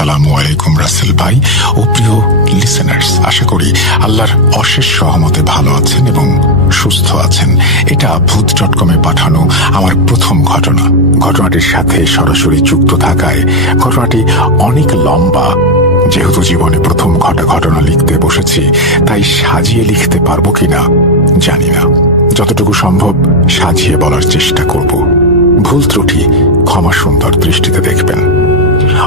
আসসালামু আলাইকুম রাসেল ভাই ও প্রিয় লিসেনার্স, আশা করি আল্লাহর অশেষ সহমতে ভালো আছেন এবং সুস্থ আছেন। এটা ভূত.com-এ পাঠানো আমার প্রথম ঘটনা। ঘটনাটির সাথে সরাসরি যুক্ত থাকায় ঘটনাটি অনেক লম্বা। যেহেতু জীবনে প্রথম ঘটনা লিখতে বসেছি, তাই সাজিয়ে লিখতে পারবো কিনা জানি না। যতটুকু সম্ভব সাজিয়ে বলার চেষ্টা করব। ভুল ত্রুটি ক্ষমা সুন্দর দৃষ্টিতে দেখবেন।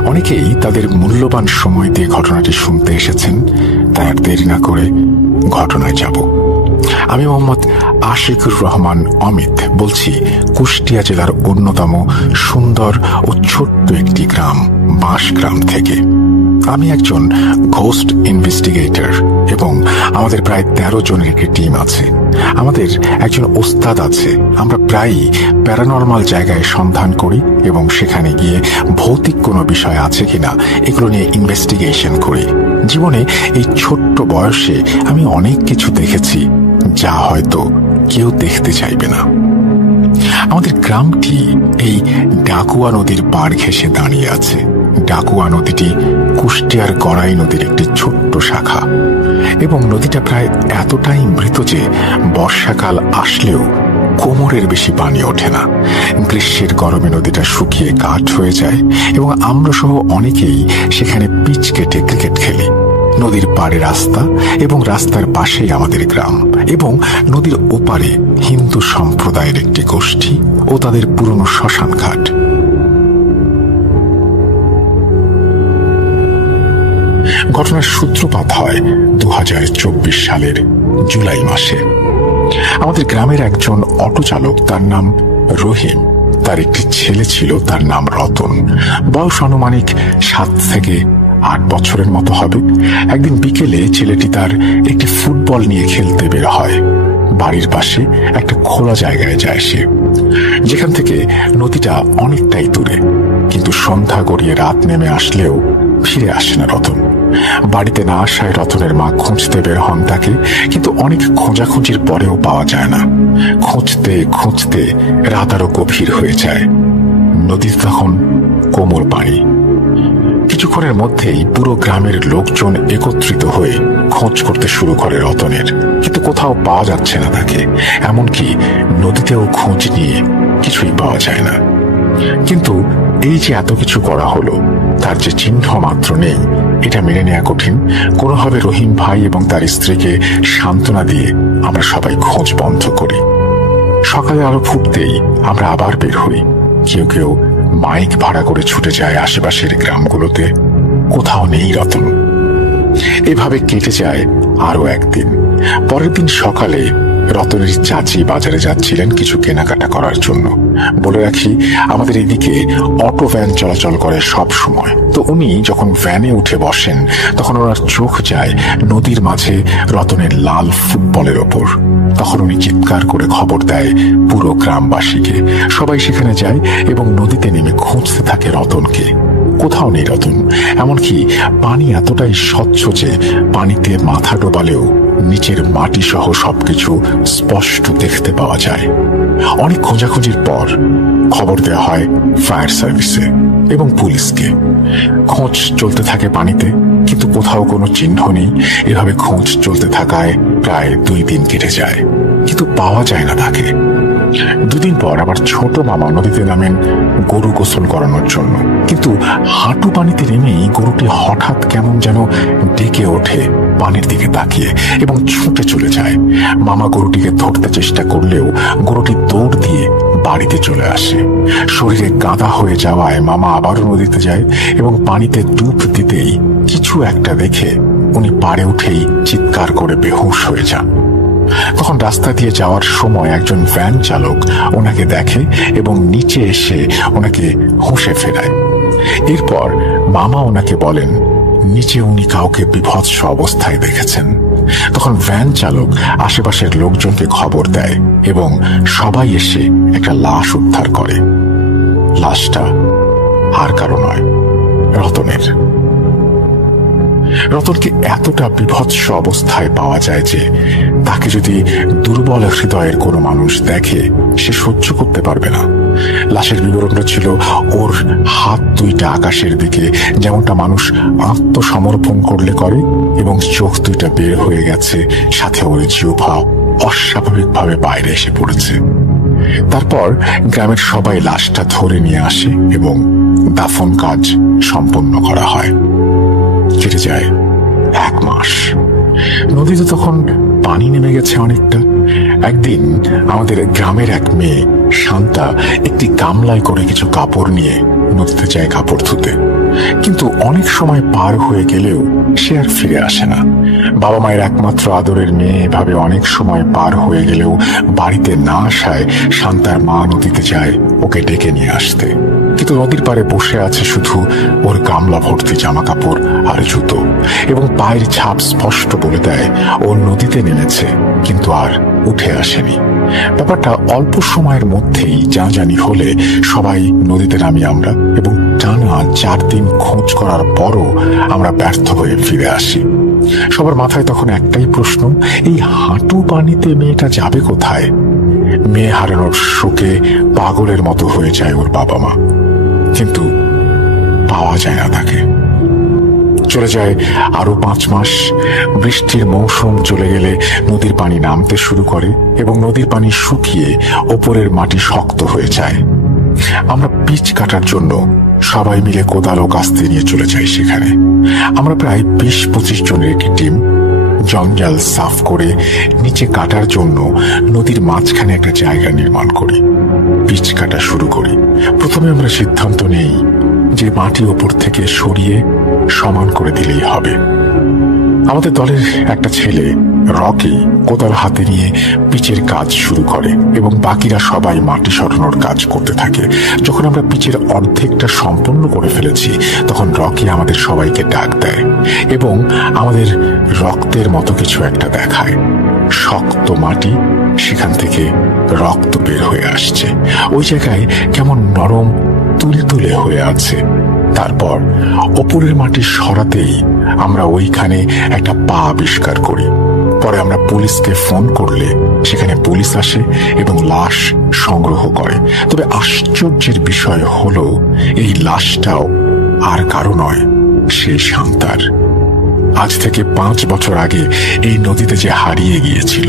অনেকেই তাদের মূল্যবান সময় দিয়ে ঘটনাটি শুনতে এসেছেন, তাই আর দেরি না করে ঘটনায় যাব। আমি মোহাম্মদ আশিকুর রহমান অমিত বলছি কুষ্টিয়া জেলার অন্যতম সুন্দর ও ছোট্ট একটি গ্রাম বাঁশগ্রাম থেকে। আমি একজন ঘোস্ট ইনভেস্টিগেটর এবং আমাদের প্রায় 13 জনের একটি টিম আছে। আমাদের একজন ওস্তাদ আছে। আমরা প্রায়ই প্যারানরমাল জায়গায় সন্ধান করি এবং সেখানে গিয়ে ভৌতিক কোনো বিষয় আছে কিনা এগুলো নিয়ে ইনভেস্টিগেশন করি। জীবনে এই ছোট্ট বয়সে আমি অনেক কিছু দেখেছি যা হয়তো কেউ দেখতে চাইবে না। আমাদের গ্রামটি এই ডাকুয়া নদীর পাড় ঘেঁষে দাঁড়িয়ে আছে। ডাকুয়া নদীটি কুষ্টিয়ার গড়াই নদীর একটি ছোট্ট শাখা এবং নদীটা প্রায় এতটাই মৃত যে বর্ষাকাল আসলেও কোমরের বেশি পানি ওঠে না। গ্রীষ্মের গরমে নদীটা শুকিয়ে কাঠ হয়ে যায় এবং আমরা সহ অনেকেই সেখানে পিচ কেটে ক্রিকেট খেলি। নদীর পাড়ে রাস্তা এবং রাস্তার পাশেই আমাদের গ্রাম এবং নদীর ওপারে হিন্দু সম্প্রদায়ের একটি গোষ্ঠী ও তাদের পুরনো শ্মশান ঘাট। ঘটনার সূত্রপাত হয় 2024 সালের জুলাই মাসে। আমাদের গ্রামের একজন অটো চালক, তার নাম রহিম, তার একটি ছেলে ছিল, তার নাম রতন। বয়স আনুমানিক 7 থেকে 8 বছরের মতো হবে। একদিন বিকেলে ছেলেটি তার একটি ফুটবল নিয়ে খেলতে বের হয়। বাড়ির পাশে একটা খোলা জায়গায় যায় সে, যেখান থেকে নদীটা অনেকটাই দূরে। কিন্তু সন্ধ্যা গড়িয়ে রাত নেমে আসলেও ফিরে আসে না রতন। বাড়িতে না আসায় রতনের মা খুঁজতে বের হন তাকে, কিন্তু অনেক খোঁজাখুঁজির পরেও পাওয়া যায় না। খুঁজতে খুঁজতে রাত আরো গভীর হয়ে যায়। নদীতে তখন কোমর পানি। কিছুক্ষণের মধ্যেই পুরো গ্রামের লোকজন একত্রিত হয়ে খোঁজ করতে শুরু করে রতনের, কিন্তু কোথাও পাওয়া যাচ্ছে না তাকে। এমনকি নদীতেও খোঁজ নিয়ে কিছুই পাওয়া যায় না। কিন্তু এই যে এত কিছু করা হলো, তার যে চিহ্ন মাত্র নেই, এটা মেনে নেওয়া কঠিন। কোনোভাবে রহিম ভাই এবং তার স্ত্রীকে সান্ত্বনা দিয়ে আমরা সবাই খোঁজ বন্ধ করি। সকালে আলো ফুটতেই আমরা আবার বের হই। কেউ কেউ মাইক ভাড়া করে ছুটে যায় আশেপাশের গ্রামগুলোতে। কোথাও নেই রতন। এভাবে কেটে যায় আরো একদিন। পরের দিন সকালে রতনের চাচি বাজারে যাচ্ছিলেন কিছু কেনাকাটা করার জন্য। বলে রাখি, আমাদের এদিকে অটো ভ্যান চলাচল করে সব সময়। তো উনি যখন ভ্যানে উঠে বসেন, তখন ওনার চোখ যায় নদীর মাঝে রতনের লাল ফুটবলের ওপর। তখন উনি চিৎকার করে খবর দেয় পুরো গ্রামবাসীকে। সবাই সেখানে যায় এবং নদীতে নেমে খুঁজতে থাকে রতনকে। কোথাও নেই রতন। এমনকি পানি এতটাই স্বচ্ছ যে পানিতে মাথা ডোবালেও নিচের মাটি সহ সবকিছু স্পষ্ট দেখতে পাওয়া যায়। অনেক খোঁজাখুঁজির পর খবর দেওয়া হয় ফায়ার সার্ভিসে এবং পুলিশকে। খোঁজ চলতে থাকে পানিতে, কিন্তু কোথাও কোনো চিহ্ন নেই। এভাবে খোঁজ চলতে থাকায় প্রায় 2 দিন কেটে যায়, কিন্তু পাওয়া যায় না তাকে। 2 দিন পর আবার ছোট মামা নদীতে নামেন গরু গোসল করানোর জন্য, কিন্তু হাঁটু পানিতে নেমেই গরুটি হঠাৎ কেমন যেন ডেকে ওঠে পানির দিকে তাকিয়ে এবং ছুটে চলে যায়। মামা গরুটিকে ধরতে চেষ্টা করলেও গরুটি দৌড় দিয়ে বাড়িতে চলে আসে। শরীরে কাদা হয়ে যাওয়ায় মামা আবারও নদীতে যায় এবং পানিতে ডুব দিতেই কিছু একটা দেখে উনি পাড়ে উঠেই চিৎকার করে বেহুশ হয়ে যান। তখন রাস্তা দিয়ে যাওয়ার সময় একজন ভ্যান চালক ওনাকে দেখে এবং নিচে এসে ওনাকে হুঁশে ফেরায়। এরপর মামা ওনাকে বলেন নিচে উনি কাউকে বিভৎস অবস্থায় দেখেছেন। তখন ভ্যান চালক আশেপাশের লোকজনকে খবর দেয় এবং সবাই এসে একটা লাশ উদ্ধার করে। লাশটা আর কারো নয়, রতনের। রতনকে এতটা বিভৎস অবস্থায় পাওয়া যায় যে তাকে যদি দুর্বল হৃদয়ের কোনো মানুষ দেখে, সে সহ্য করতে পারবে না। লাশের বিবরণটা ছিল ওর হাত দুইটা আকাশের দিকে, যেমনটা মানুষ আত্মসমর্পণ করলে করে, এবং চোখ দুইটা বের হয়ে গেছে, সাথে ওর জিহ্বা অস্বাভাবিকভাবে বাইরে এসে পড়েছে। তারপর গ্রামের সবাই লাশটা ধরে নিয়ে আসে এবং দাফন কাজ সম্পন্ন করা হয়। কেটে যায় 1 মাস। নদীতে তখন পানি নেমে গেছে অনেকটা। একদিন আমাদের গ্রামের এক মেয়ে শান্তা একটি গামলায় করে কিছু কাপড় নিয়ে নদীতে যায় কাপড় ধুতে, কিন্তু অনেক সময় পার হয়ে গেলেও সে আর ফিরে আসে না। বাবা মায়ের একমাত্র আদরের মেয়ে এভাবে অনেক সময় পার হয়ে গেলেও বাড়িতে না আসায় শান্তার মা নদীতে যায় ওকে ডেকে নিয়ে আসতে। কিন্তু নদীর পাড়ে বসে আছে শুধু ওর গামলা ভর্তি জামা কাপড় আর জুতো, এবং পায়ের ছাপ স্পষ্ট বলে দেয় ও নদীতে নেমেছে কিন্তু আর উঠে আসেনি। ব্যাপারটা অল্প সময়ের মধ্যেই জানাজানি হলে সবাই নদীতে নামি আমরা, এবং টানা 4 দিন খোঁজ করার পরও আমরা ব্যর্থ হয়ে ফিরে আসি। সবার মাথায় তখন একটাই প্রশ্ন, এই হাঁটু পানিতে মেয়েটা যাবে কোথায়? মেয়ে হারানোর শোকে পাগলের মতো হয়ে যায় ওর বাবা মা, কিন্তু পাওয়া যায় না তাকে। চলে যায় আরো 5 মাস। বৃষ্টির মৌসুম চলে গেলে নদীর পানি নামতে শুরু করে এবং নদীর পানি শুকিয়ে ওপরের মাটি শক্ত হয়ে যায়। আমরা পিচ কাটার জন্য সবাই মিলে কোদাল ও কাস্তে নিয়ে চলে যাই সেখানে। আমরা প্রায় 20-25 জনের একটি টিম জঞ্জাল সাফ করে নিচে কাটার জন্য নদীর মাঝখানে একটা জায়গা নির্মাণ করি। পিচ কাটা শুরু করি। প্রথমে আমরা সিদ্ধান্ত নেই যে মাটি ওপর থেকে সরিয়ে সমান করে দিলেই হবে। আমাদের দলের একটা ছেলে রকি কোদাল হাতে নিয়ে পিচের কাজ শুরু করে এবং বাকিরা সবাই মাটি সরানোর কাজ করতে থাকে। যখন আমরা পিচের অর্ধেকটা সম্পন্ন করে ফেলেছি তখন রকি আমাদের সবাইকে ডাক দেয় এবং আমাদের রক্তের মতো কিছু একটা দেখায়। শক্ত মাটি, সেখান থেকে রক্ত বের হয়ে আসছে। ওই জায়গায় কেমন নরম তুলতুলে হয়ে আছে। তারপর ওপরের মাটি সরাতেই আমরা ওইখানে একটা পা আবিষ্কার করি। পরে আমরা পুলিশকে ফোন করলে সেখানে পুলিশ আসে এবং লাশ সংগ্রহ করে। তবে আশ্চর্যের বিষয় হলো এই লাশটাও আর কারো নয়, সেই শান্তার। আজ থেকে 5 বছর আগে এই নদীতে যে হারিয়ে গিয়েছিল।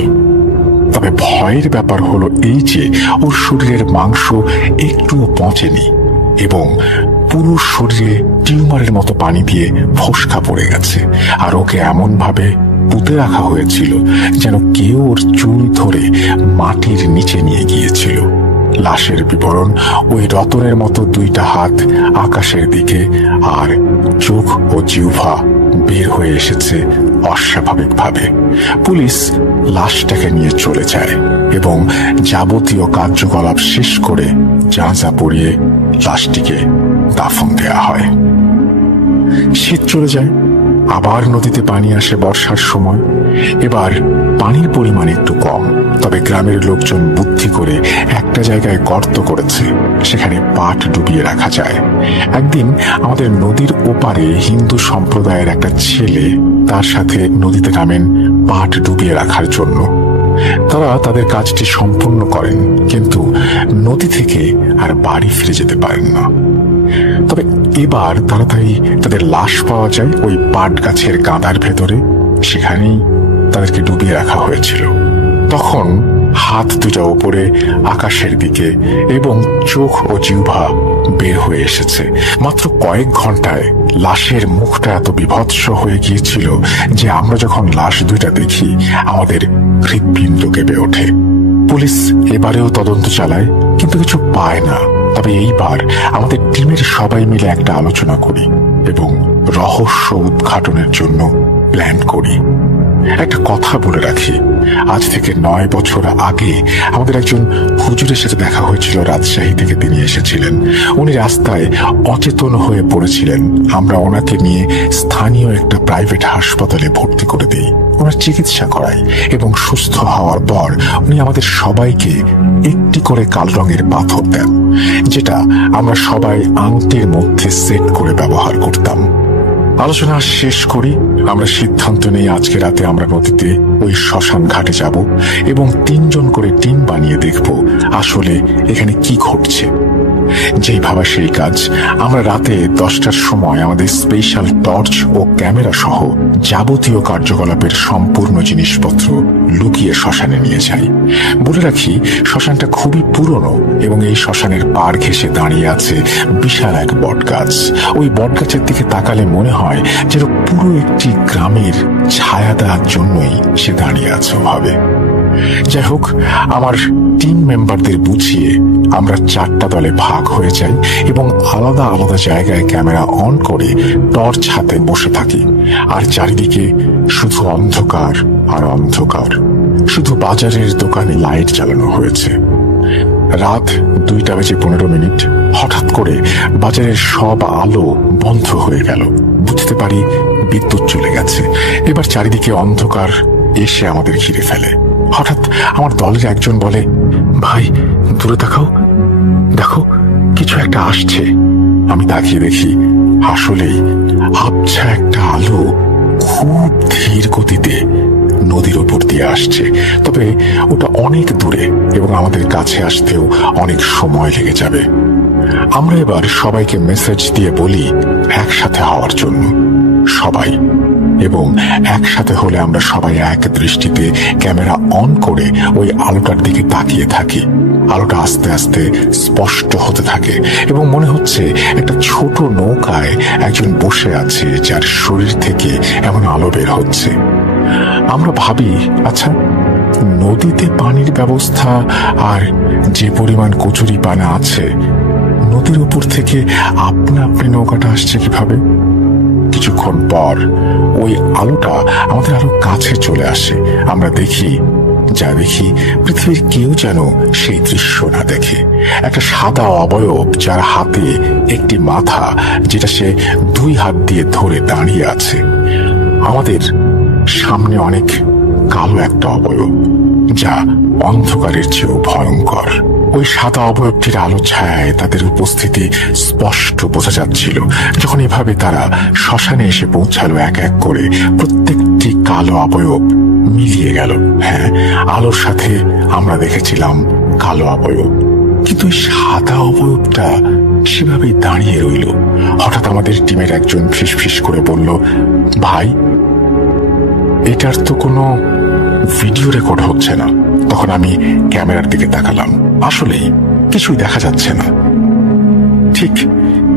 তবে ভয়ের ব্যাপার হলো এই যে ওর শরীরের মাংস একটুও পচেনি এবং পুরো শরীরে টিউমারের মতো পানি দিয়ে ফোসকা পড়ে গেছে। আর ওকে এমন ভাবে পুঁতে রাখা হয়েছিল যেন কেউ ওর চুল ধরে মাটির নিচে নিয়ে গিয়েছিল। লাশের বিবরণ, ওই রতনের মতো 2টা হাত আকাশের দিকে, আর চোখ ও জিহ্বা বের হয়ে এসেছে অস্বাভাবিকভাবে। পুলিশ লাশটাকে নিয়ে চলে যায় এবং যাবতীয় কার্যকলাপ শেষ করে জানাজা পড়িয়ে লাশটিকে দাফন দেয়া হয়। শীত চলে যায়, আবার নদীতে পানি আসে বর্ষার সময়। এবার পানির পরিমাণ একটু কম, তবে গ্রামের লোকজন বুদ্ধি করে একটা জায়গায় গর্ত করেছে, সেখানে পাট ডুবিয়ে রাখা যায়। একদিন আমাদের নদীর ওপারে হিন্দু সম্প্রদায়ের একটা ছেলে তার সাথে নদীতে নামেন পাট ডুবিয়ে রাখার জন্য। তারা তাদের কাজটি সম্পূর্ণ করেন, কিন্তু নদী থেকে আর বাড়ি ফিরে যেতে পারেন না। তবে এবার তাড়াতাড়ি তাদের লাশ পাওয়া যায় ওই পাট গাছের কাঁদার ভেতরে, সেখানেই তাদেরকে ডুবিয়ে রাখা হয়েছিল। তখন হাত 2টা উপরে আকাশের দিকে এবং চোখ ও জিহ্বা বের হয়ে এসেছে। মাত্র কয়েক ঘন্টায় লাশের মুখটা এত বিভৎস হয়ে গিয়েছিল যে আমরা যখন লাশ 2টা দেখি আমাদের হৃৎপিণ্ড কেঁপে ওঠে। পুলিশ এবারেও তদন্ত চালায়, কিন্তু কিছু পায় না। তবে এইবার আমাদের টিমের সবাই মিলে একটা আলোচনা করি এবং রহস্য উদ্ঘাটনের জন্য প্ল্যান করি। একটা কথা বলে রাখি, আজ থেকে 9 বছর আগে আমাদের একজন হুজুরের সাথে দেখা হয়েছিল। রাজশাহী থেকে তিনি এসেছিলেন। উনি রাস্তায় অচেতন হয়ে পড়েছিলেন। আমরা ওনাকে নিয়ে স্থানীয় একটা প্রাইভেট হাসপাতালে ভর্তি করে দিই। ওনার চিকিৎসা করাই এবং সুস্থ হওয়ার পর উনি আমাদের সবাইকে একটি করে কাল রঙের পাথর দেন, যেটা আমরা সবাই আংটির মধ্যে সেট করে ব্যবহার করতাম। আলোচনা শেষ করি। আমরা সিদ্ধান্ত নেই আজকে রাতে আমরা নদীতে ওই শ্মশান ঘাটে যাব এবং 3 জন করে টিম বানিয়ে দেখব আসলে এখানে কি ঘটছে। যেই ভাবা সেই কাজ। আমরা রাতে 10টার সময় আমাদের স্পেশাল টর্চ ও ক্যামেরা সহ যাবতীয় কার্যকলাপের সম্পূর্ণ জিনিসপত্র লুকিয়ে শ্মশানে নিয়ে যাই। বলে রাখি, শ্মশানটা খুবই পুরনো এবং এই শ্মশানের পাড় ঘেঁষে দাঁড়িয়ে আছে বিশাল এক বটগাছ। ওই বটগাছের দিকে তাকালে মনে হয় যেন পুরো একটি গ্রামের ছায়া দেওয়ার জন্যই সে দাঁড়িয়ে আছে ওভাবে। যাই হোক, আমার টিম মেম্বারদের বুঝিয়ে আমরা 4টা দলে ভাগ হয়ে যাই এবং আলাদা আলাদা জায়গায় ক্যামেরা অন করে টর্চ হাতে বসে থাকি। আর চারিদিকে শুধু অন্ধকার আর অন্ধকার। শুধু বাজারের দোকানে লাইট জ্বালানো হয়েছে। রাত 2:15 হঠাৎ করে বাজারের সব আলো বন্ধ হয়ে গেল। বুঝতে পারি বিদ্যুৎ চলে গেছে। এবার চারিদিকে অন্ধকার এসে আমাদের ঘিরে ফেলে। হঠাৎ আমার দলের একজন বলে, ভাই দূরে তাকাও, দেখো কিছু একটা আসছে। আমি তাকিয়ে দেখি আসলেই আবছা একটা আলো খুব ধীর গতিতে নদীর ওপর দিয়ে আসছে। তবে ওটা অনেক দূরে এবং আমাদের কাছে আসতেও অনেক সময় লেগে যাবে। আমরা এবার সবাইকে মেসেজ দিয়ে বলি একসাথে হওয়ার জন্য। সবাই, এবং একসাথে হলে আমরা সবাই এক দৃষ্টিতে ক্যামেরা অন করে ওই আলোটার দিকে তাকিয়ে থাকি। আলোটা আস্তে আস্তে স্পষ্ট হতে থাকে এবং মনে হচ্ছে একটা ছোট নৌকায় একজন বসে আছে যার শরীর থেকে এমন আলো বের হচ্ছে। আমরা ভাবি, আচ্ছা নদীতে পানির ব্যবস্থা আর যে পরিমাণ কচুরি পানা আছে, নদীর উপর থেকে আপনা আপনি নৌকাটা আসছে কিভাবে? কিছুক্ষণ পর ওই আলোটা আমাদের আরো কাছে চলে আসে। আমরা দেখি, যা দেখি পৃথিবীর কেউ যেন সেই দৃশ্য না দেখে। একটা সাদা অবয়ব যার হাতে একটি মাথা, যেটা সে 2 হাত দিয়ে ধরে দাঁড়িয়ে আছে। আমাদের সামনে অনেক কালো একটা অবয়ব, যা অন্ধকারের চেয়েও ভয়ঙ্কর। ওই সাদা অবয়বটির আলো ছায়ায় তাদের উপস্থিতি স্পষ্ট বোঝা যাচ্ছিল। যখন এভাবে তারা শ্মশানে এসে পৌঁছালো, এক এক করে প্রত্যেকটি কালো অবয়ব মিলিয়ে গেল। হ্যাঁ, আলোর সাথে আমরা দেখেছিলাম কালো অবয়ব, কিন্তু ওই সাদা অবয়বটা সেভাবেই দাঁড়িয়ে রইল। হঠাৎ আমাদের টিমের একজন ফিসফিস করে বলল, ভাই এটার তো কোনো ভিডিও রেকর্ড হচ্ছে না। তখন আমি ক্যামেরার দিকে তাকালাম, আসলেই কিছুই দেখা যাচ্ছে না। ঠিক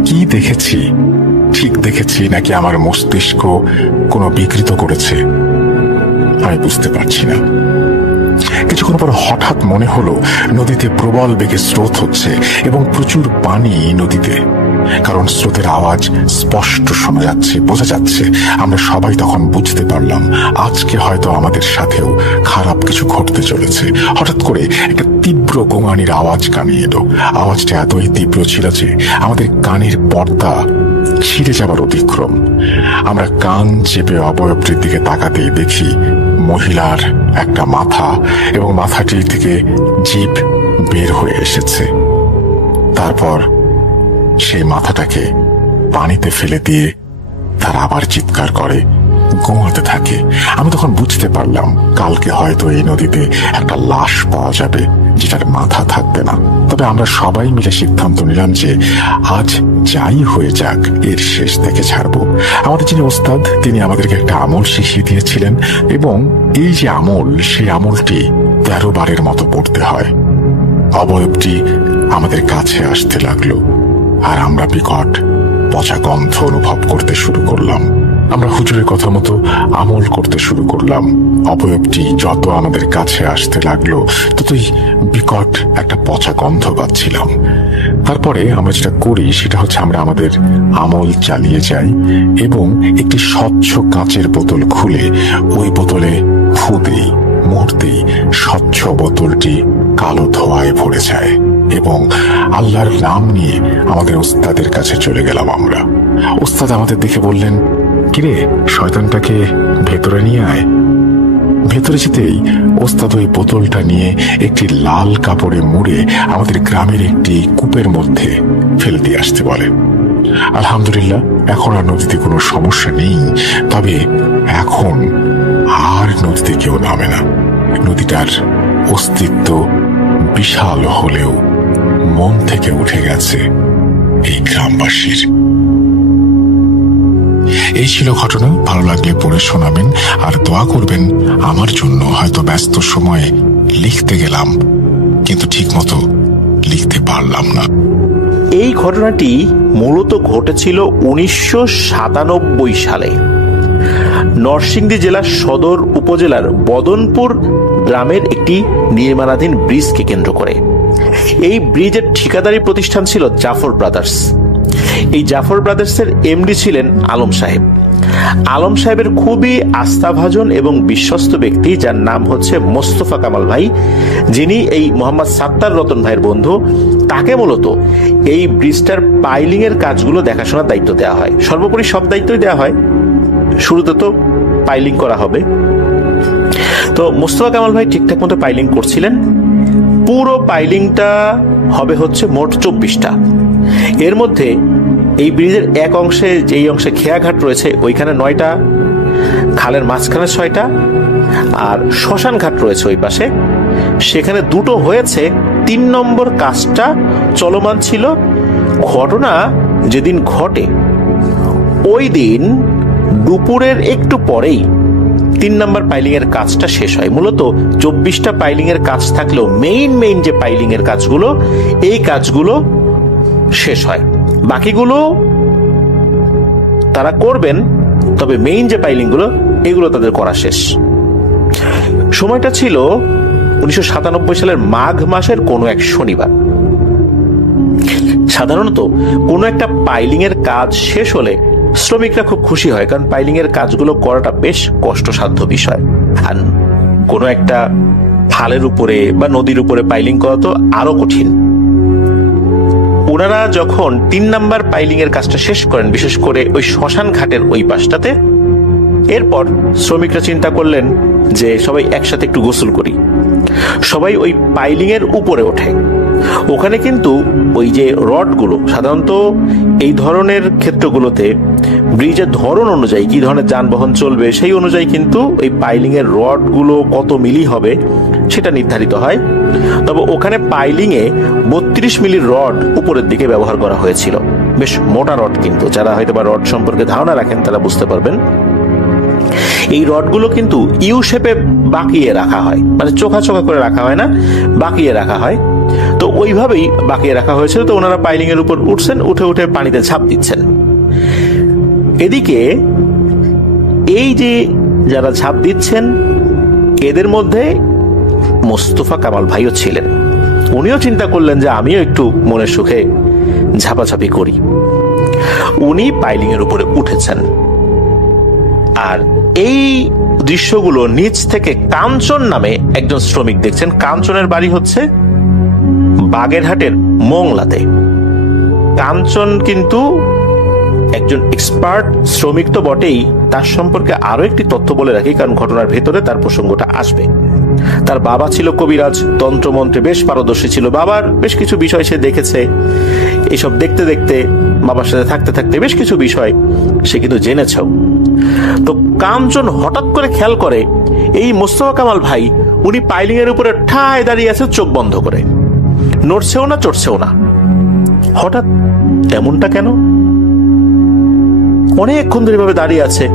কি দেখেছি, ঠিক দেখেছি নাকি আমার মস্তিষ্ক কোনো বিকৃত করেছে আমি বুঝতে পারছি না। কিছুক্ষণ পর হঠাৎ মনে হলো নদীতে প্রবল বেগে স্রোত হচ্ছে এবং প্রচুর পানি নদীতে, কারণ স্রোতের আওয়াজ স্পষ্ট শোনা যাচ্ছে, বোঝা যাচ্ছে। আমরা সবাই তখন বুঝতে পারলাম আজকে হয়তো আমাদের সাথেও খারাপ কিছু ঘটতে চলেছে। হঠাৎ করে একটা তীব্র গোঙানির আওয়াজ কানে এলো। আওয়াজটা এতই তীব্র ছিল যে আমাদের কানের পর্দা ছিঁড়ে যাবার অতিক্রম। আমরা কান চেপে অবয়বটির দিকে তাকাতেই দেখি মহিলার একটা মাথা এবং মাথাটির থেকে জিভ বের হয়ে এসেছে। তারপর সেই মাথাটাকে পানিতে ফেলে দিয়ে তারা আবার চিৎকার করে, গোঙাতে থাকে। আমি তখন বুঝতে পারলাম কালকে হয়তো এই নদীতে একটা লাশ পাওয়া যাবে যেটার মাথা থাকবে না। তবে আমরা সবাই মিলে সিদ্ধান্ত নিলাম যে আজ যাই হয়ে যাক এর শেষ দেখে ছাড়বো। আমাদের যিনি ওস্তাদ, তিনি আমাদেরকে একটা আমল শিখিয়ে দিয়েছিলেন এবং এই যে আমল, সেই আমলটি 13 বারের মতো পড়তে হয়। অবয়বটি আমাদের কাছে আসতে লাগলো আর আমরা বিকট পচা গন্ধ অনুভব করতে শুরু করলাম। আমরা হুজুরের কথা মতো আমল করতে শুরু করলাম। অবয়বটি যত আমাদের কাছে আসতে লাগলো ততই বিকট একটা পচা গন্ধ পাচ্ছিলাম। তারপরে আমরা যেটা করি সেটা হচ্ছে আমরা আমাদের আমল চালিয়ে যাই এবং একটি স্বচ্ছ কাচের বোতল খুলে ওই বোতলে ফু দিই। মুহূর্তেই স্বচ্ছ বোতলটি কালো ধোঁয়ায় ভরে যায় এবং আল্লাহর নাম নিয়ে আমাদের ওস্তাদের কাছে চলে গেলাম আমরা। ওস্তাদ আমাদের দেখে বললেন, কিরে শয়তানটাকে ভেতরে নিয়ে আয়। ভেতরে যেতেই ওস্তাদ ওই বোতলটা নিয়ে একটি লাল কাপড়ে মুড়ে আমাদের গ্রামের একটি কূপের মধ্যে ফেলে দিয়ে আসতে বলে। আলহামদুলিল্লাহ এখন আর নদীতে কোনো সমস্যা নেই। তবে এখন আর নদীতে কেউ নামে না। নদীটার অস্তিত্ব বিশাল হলেও মন থেকে উঠে গেছে এই গ্রামবাসীর। এই ছিল ঘটনা। ভালো লাগলে পড়ে শোনাবেন আর দোয়া করবেন আমার জন্য। হয়তো ব্যস্ত সময়ে লিখতে গেলাম, কিন্তু ঠিক মতো লিখতে পারলাম না। এই ঘটনাটি মূলত ঘটেছিল 1997 সালে নরসিংদী জেলার সদর উপজেলার বদনপুর গ্রামের একটি নির্মাণাধীন ব্রিজকে কেন্দ্র করে। এই ব্রিজের ঠিকাদারি প্রতিষ্ঠান ছিল জাফর ব্রাদার্স। এই জাফর ব্রাদার্সের এমডি ছিলেন আলম সাহেব। আলম সাহেবের খুবই আস্থাভাজন এবং বিশ্বস্ত ব্যক্তি, যার নাম হচ্ছে মোস্তফা কামাল ভাই, যিনি এই মোহাম্মদ সাত্তার রতন ভাইয়ের বন্ধু। তাকে মূলত এই ব্রিজটার পাইলিং এর কাজগুলো দেখাশোনার দায়িত্ব দেওয়া হয়। সর্বোপরি সব দায়িত্বই দেওয়া হয়, শুরুতে তো পাইলিং করা হবে। তো মোস্তফা কামাল ভাই ঠিকঠাক মতো পাইলিং করছিলেন। পুরো পাইলিংটা হবে হচ্ছে মোট 24টা। এর মধ্যে এই ব্রিজের এক অংশে, যেই অংশে খেয়াঘাট রয়েছে, ওইখানে 9টা, খালের মাঝখানে 6টা, আর শ্মশান ঘাট রয়েছে ওই পাশে, সেখানে 2টো হয়েছে। 3 নম্বর কাজটা চলমান ছিল। ঘটনা যেদিন ঘটে ওই দিন দুপুরের একটু পরেই 3 নম্বর পাইলিং এর কাজটা শেষ হয়। মূলত 24টা পাইলিং এর কাজ থাকলেও মেইন যে পাইলিং এর কাজগুলো, এই কাজগুলো শেষ হয়। বাকিগুলো তারা করবেন, তবে মেইন যে পাইলিং গুলো, এগুলো তাদের করা শেষ। সময়টা ছিল 1997 সালের মাঘ মাসের কোনো এক শনিবার। সাধারণত কোনো একটা পাইলিং এর কাজ শেষ হলে শ্রমিকরা খুব খুশি হয়, কারণ পাইলিং এর কাজগুলো করাটা বেশ কষ্টসাধ্য বিষয়। আর কোনো একটা খালের উপরে বা নদীর উপরে পাইলিং করা তো আরো কঠিন। ওনারা যখন 3 নাম্বার পাইলিং এর কাজটা শেষ করেন, বিশেষ করে ওই শ্মশান ঘাটের ওই পাশটাতে, এরপর শ্রমিকরা চিন্তা করলেন যে সবাই একসাথে একটু গোসল করি। সবাই ওই পাইলিং এর উপরে ওঠে। ওখানে কিন্তু ওই যে রডগুলো, সাধারণত এই ধরনের ক্ষেত্রগুলোতে ব্রিজের ধরন অনুযায়ী, কি ধরনের যানবাহন চলবে সেই অনুযায়ী কিন্তু ওই পাইলিং এর রডগুলো কত মিলি হবে সেটা নির্ধারিত হয়। তবে ওখানে পাইলিং এ 32 মিলির রড উপরের দিকে ব্যবহার করা হয়েছিল। বেশ মোটা রড, কিন্তু যারা হয়তো বা রড সম্পর্কে ধারণা রাখেন তারা বুঝতে পারবেন। এই রডগুলো কিন্তু ইউ শেপে বাঁকিয়ে রাখা হয়, মানে চোখা চোখা করে রাখা হয় না, বাঁকিয়ে রাখা হয়। তো ওইভাবেই বাঁকিয়ে রাখা হয়েছিল। তো ওনারা পাইলিং এর উপর উঠছেন, উঠে উঠে পানিতে ঝাঁপ দিচ্ছেন। এদিকে এই যে যারা ঝাঁপ দিচ্ছেন, এদের মধ্যে মোস্তফা কামাল ভাইও ছিলেন। উনিও চিন্তা করলেন যে আমিও একটু মনের সুখে ঝাপাঝাপি করি। উনি পাইলিং এর উপরে উঠেছেন। আর এই দৃশ্যগুলো নিচ থেকে কাঞ্চন নামে একজন শ্রমিক দেখছেন। কাঞ্চনের বাড়ি হচ্ছে বাগেরহাটের মোংলাতে। কাঞ্চন কিন্তু একজন এক্সপার্ট শ্রমিক তো বটেই, তার সম্পর্কে আরো একটি তথ্য বলে রাখি, কারণ ঘটনার ভেতরে তার প্রসঙ্গটা আসবে। তার বাবা ছিল কবিরাজ, তন্ত্রমন্ত্রে বেশ পারদর্শী ছিল। বাবার বেশ কিছু বিষয় সে দেখেছে। এইসব দেখতে দেখতে, বাবার সাথে থাকতে থাকতে বেশ কিছু বিষয় সে কিন্তু জেনেছেও। তো কাঞ্চন হঠাৎ করে খেয়াল করে এই মোস্তফা কামাল ভাই, উনি পাইলিং এর উপরে ঠায় দাঁড়িয়ে আছে, চোখ বন্ধ করে, নড়ছেও না চড়ছেও না। হঠাৎ এমনটা কেন? অনেকক্ষণ ধরে এভাবে দাঁড়িয়ে আছে।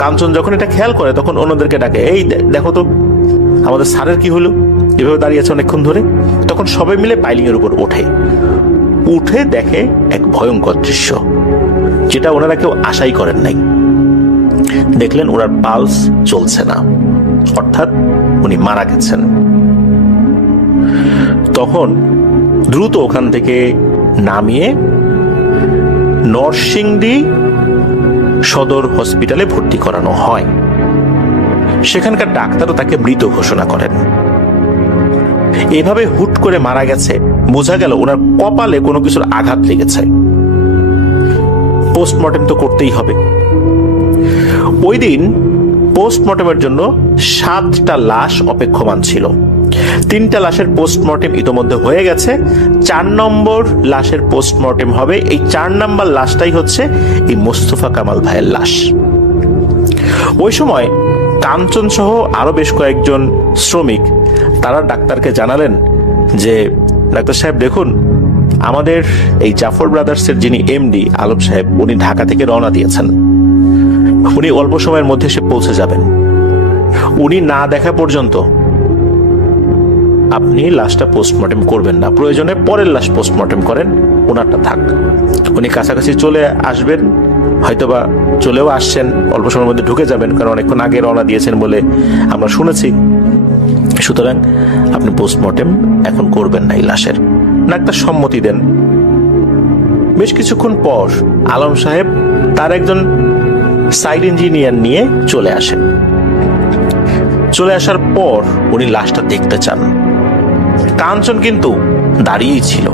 কাঞ্চন যখন এটা খেয়াল করে তখন অন্যদেরকে ডাকে, এই দেখো তো আমাদের স্যারের কি হলো, এভাবে দাঁড়িয়ে আছে অনেকক্ষণ ধরে। তখন সবাই মিলে পাইলিং এর উপর ওঠে। উঠে দেখে এক ভয়ঙ্কর দৃশ্য, যেটা ওনারা কেউ আশাই করেন নাই। দেখলেন ওনার পালস চলছে না, অর্থাৎ উনি মারা গেছেন। তখন দ্রুত ওখান থেকে নামিয়ে নরসিংদী সদর হসপিটালে ভর্তি করানো হয়। সেখানকার ডাক্তারও তাকে মৃত ঘোষণা করেন। এভাবে হুট করে মারা গেছে, বোঝা গেল ওনার কপালে কোনো কিছুর আঘাত লেগেছে। পোস্টমর্টেম তো করতেই হবে। ওই দিন পোস্টমর্টেমের জন্য 7টা লাশ অপেক্ষমান ছিল। 3টা লাশের পোস্টমর্টেম ইতোমধ্যে হয়ে গেছে। 4 নম্বর লাশের পোস্টমর্টেম হবে। এই 4 নম্বর লাশটাই হচ্ছে এই মোস্তফা কামাল ভাইয়ের লাশ। ওই সময় কাঞ্চন সহ আরো বেশ কয়েকজন শ্রমিক তারা ডাক্তারকে জানালেন যে ডাক্তার সাহেব দেখুন, আমাদের এই জাফর ব্রাদার্সের যিনি এমডি আলম সাহেব, উনি ঢাকা থেকে রওনা দিয়েছেন। উনি অল্প সময়ের মধ্যে এসে পৌঁছে যাবেন। উনি না দেখা পর্যন্ত আপনি লাশটা পোস্টমর্টেম করবেন না, প্রয়োজনে পরের লাশ পোস্টমর্টেম করেন, ওনারটা থাক। উনি কাছাকাছি চলে আসবেন, হয়তোবা চলেও আসছেন, অল্প সময়ের মধ্যে ঢুকে যাবেন, কারণ অনেকক্ষণ আগে রওনা দিয়েছেন বলে আমরা শুনেছি। সুতরাং আপনি পোস্টমর্টেম এখন করবেন না এই লাশের। ডাক্তার সম্মতি দেন। বেশ কিছুক্ষণ পর আলম সাহেব তার একজন সাইড ইঞ্জিনিয়ার নিয়ে চলে আসেন। চলে আসার পর উনি লাশটা দেখতে চান। কাঞ্চন কিন্তু দাঁড়িয়েই ছিল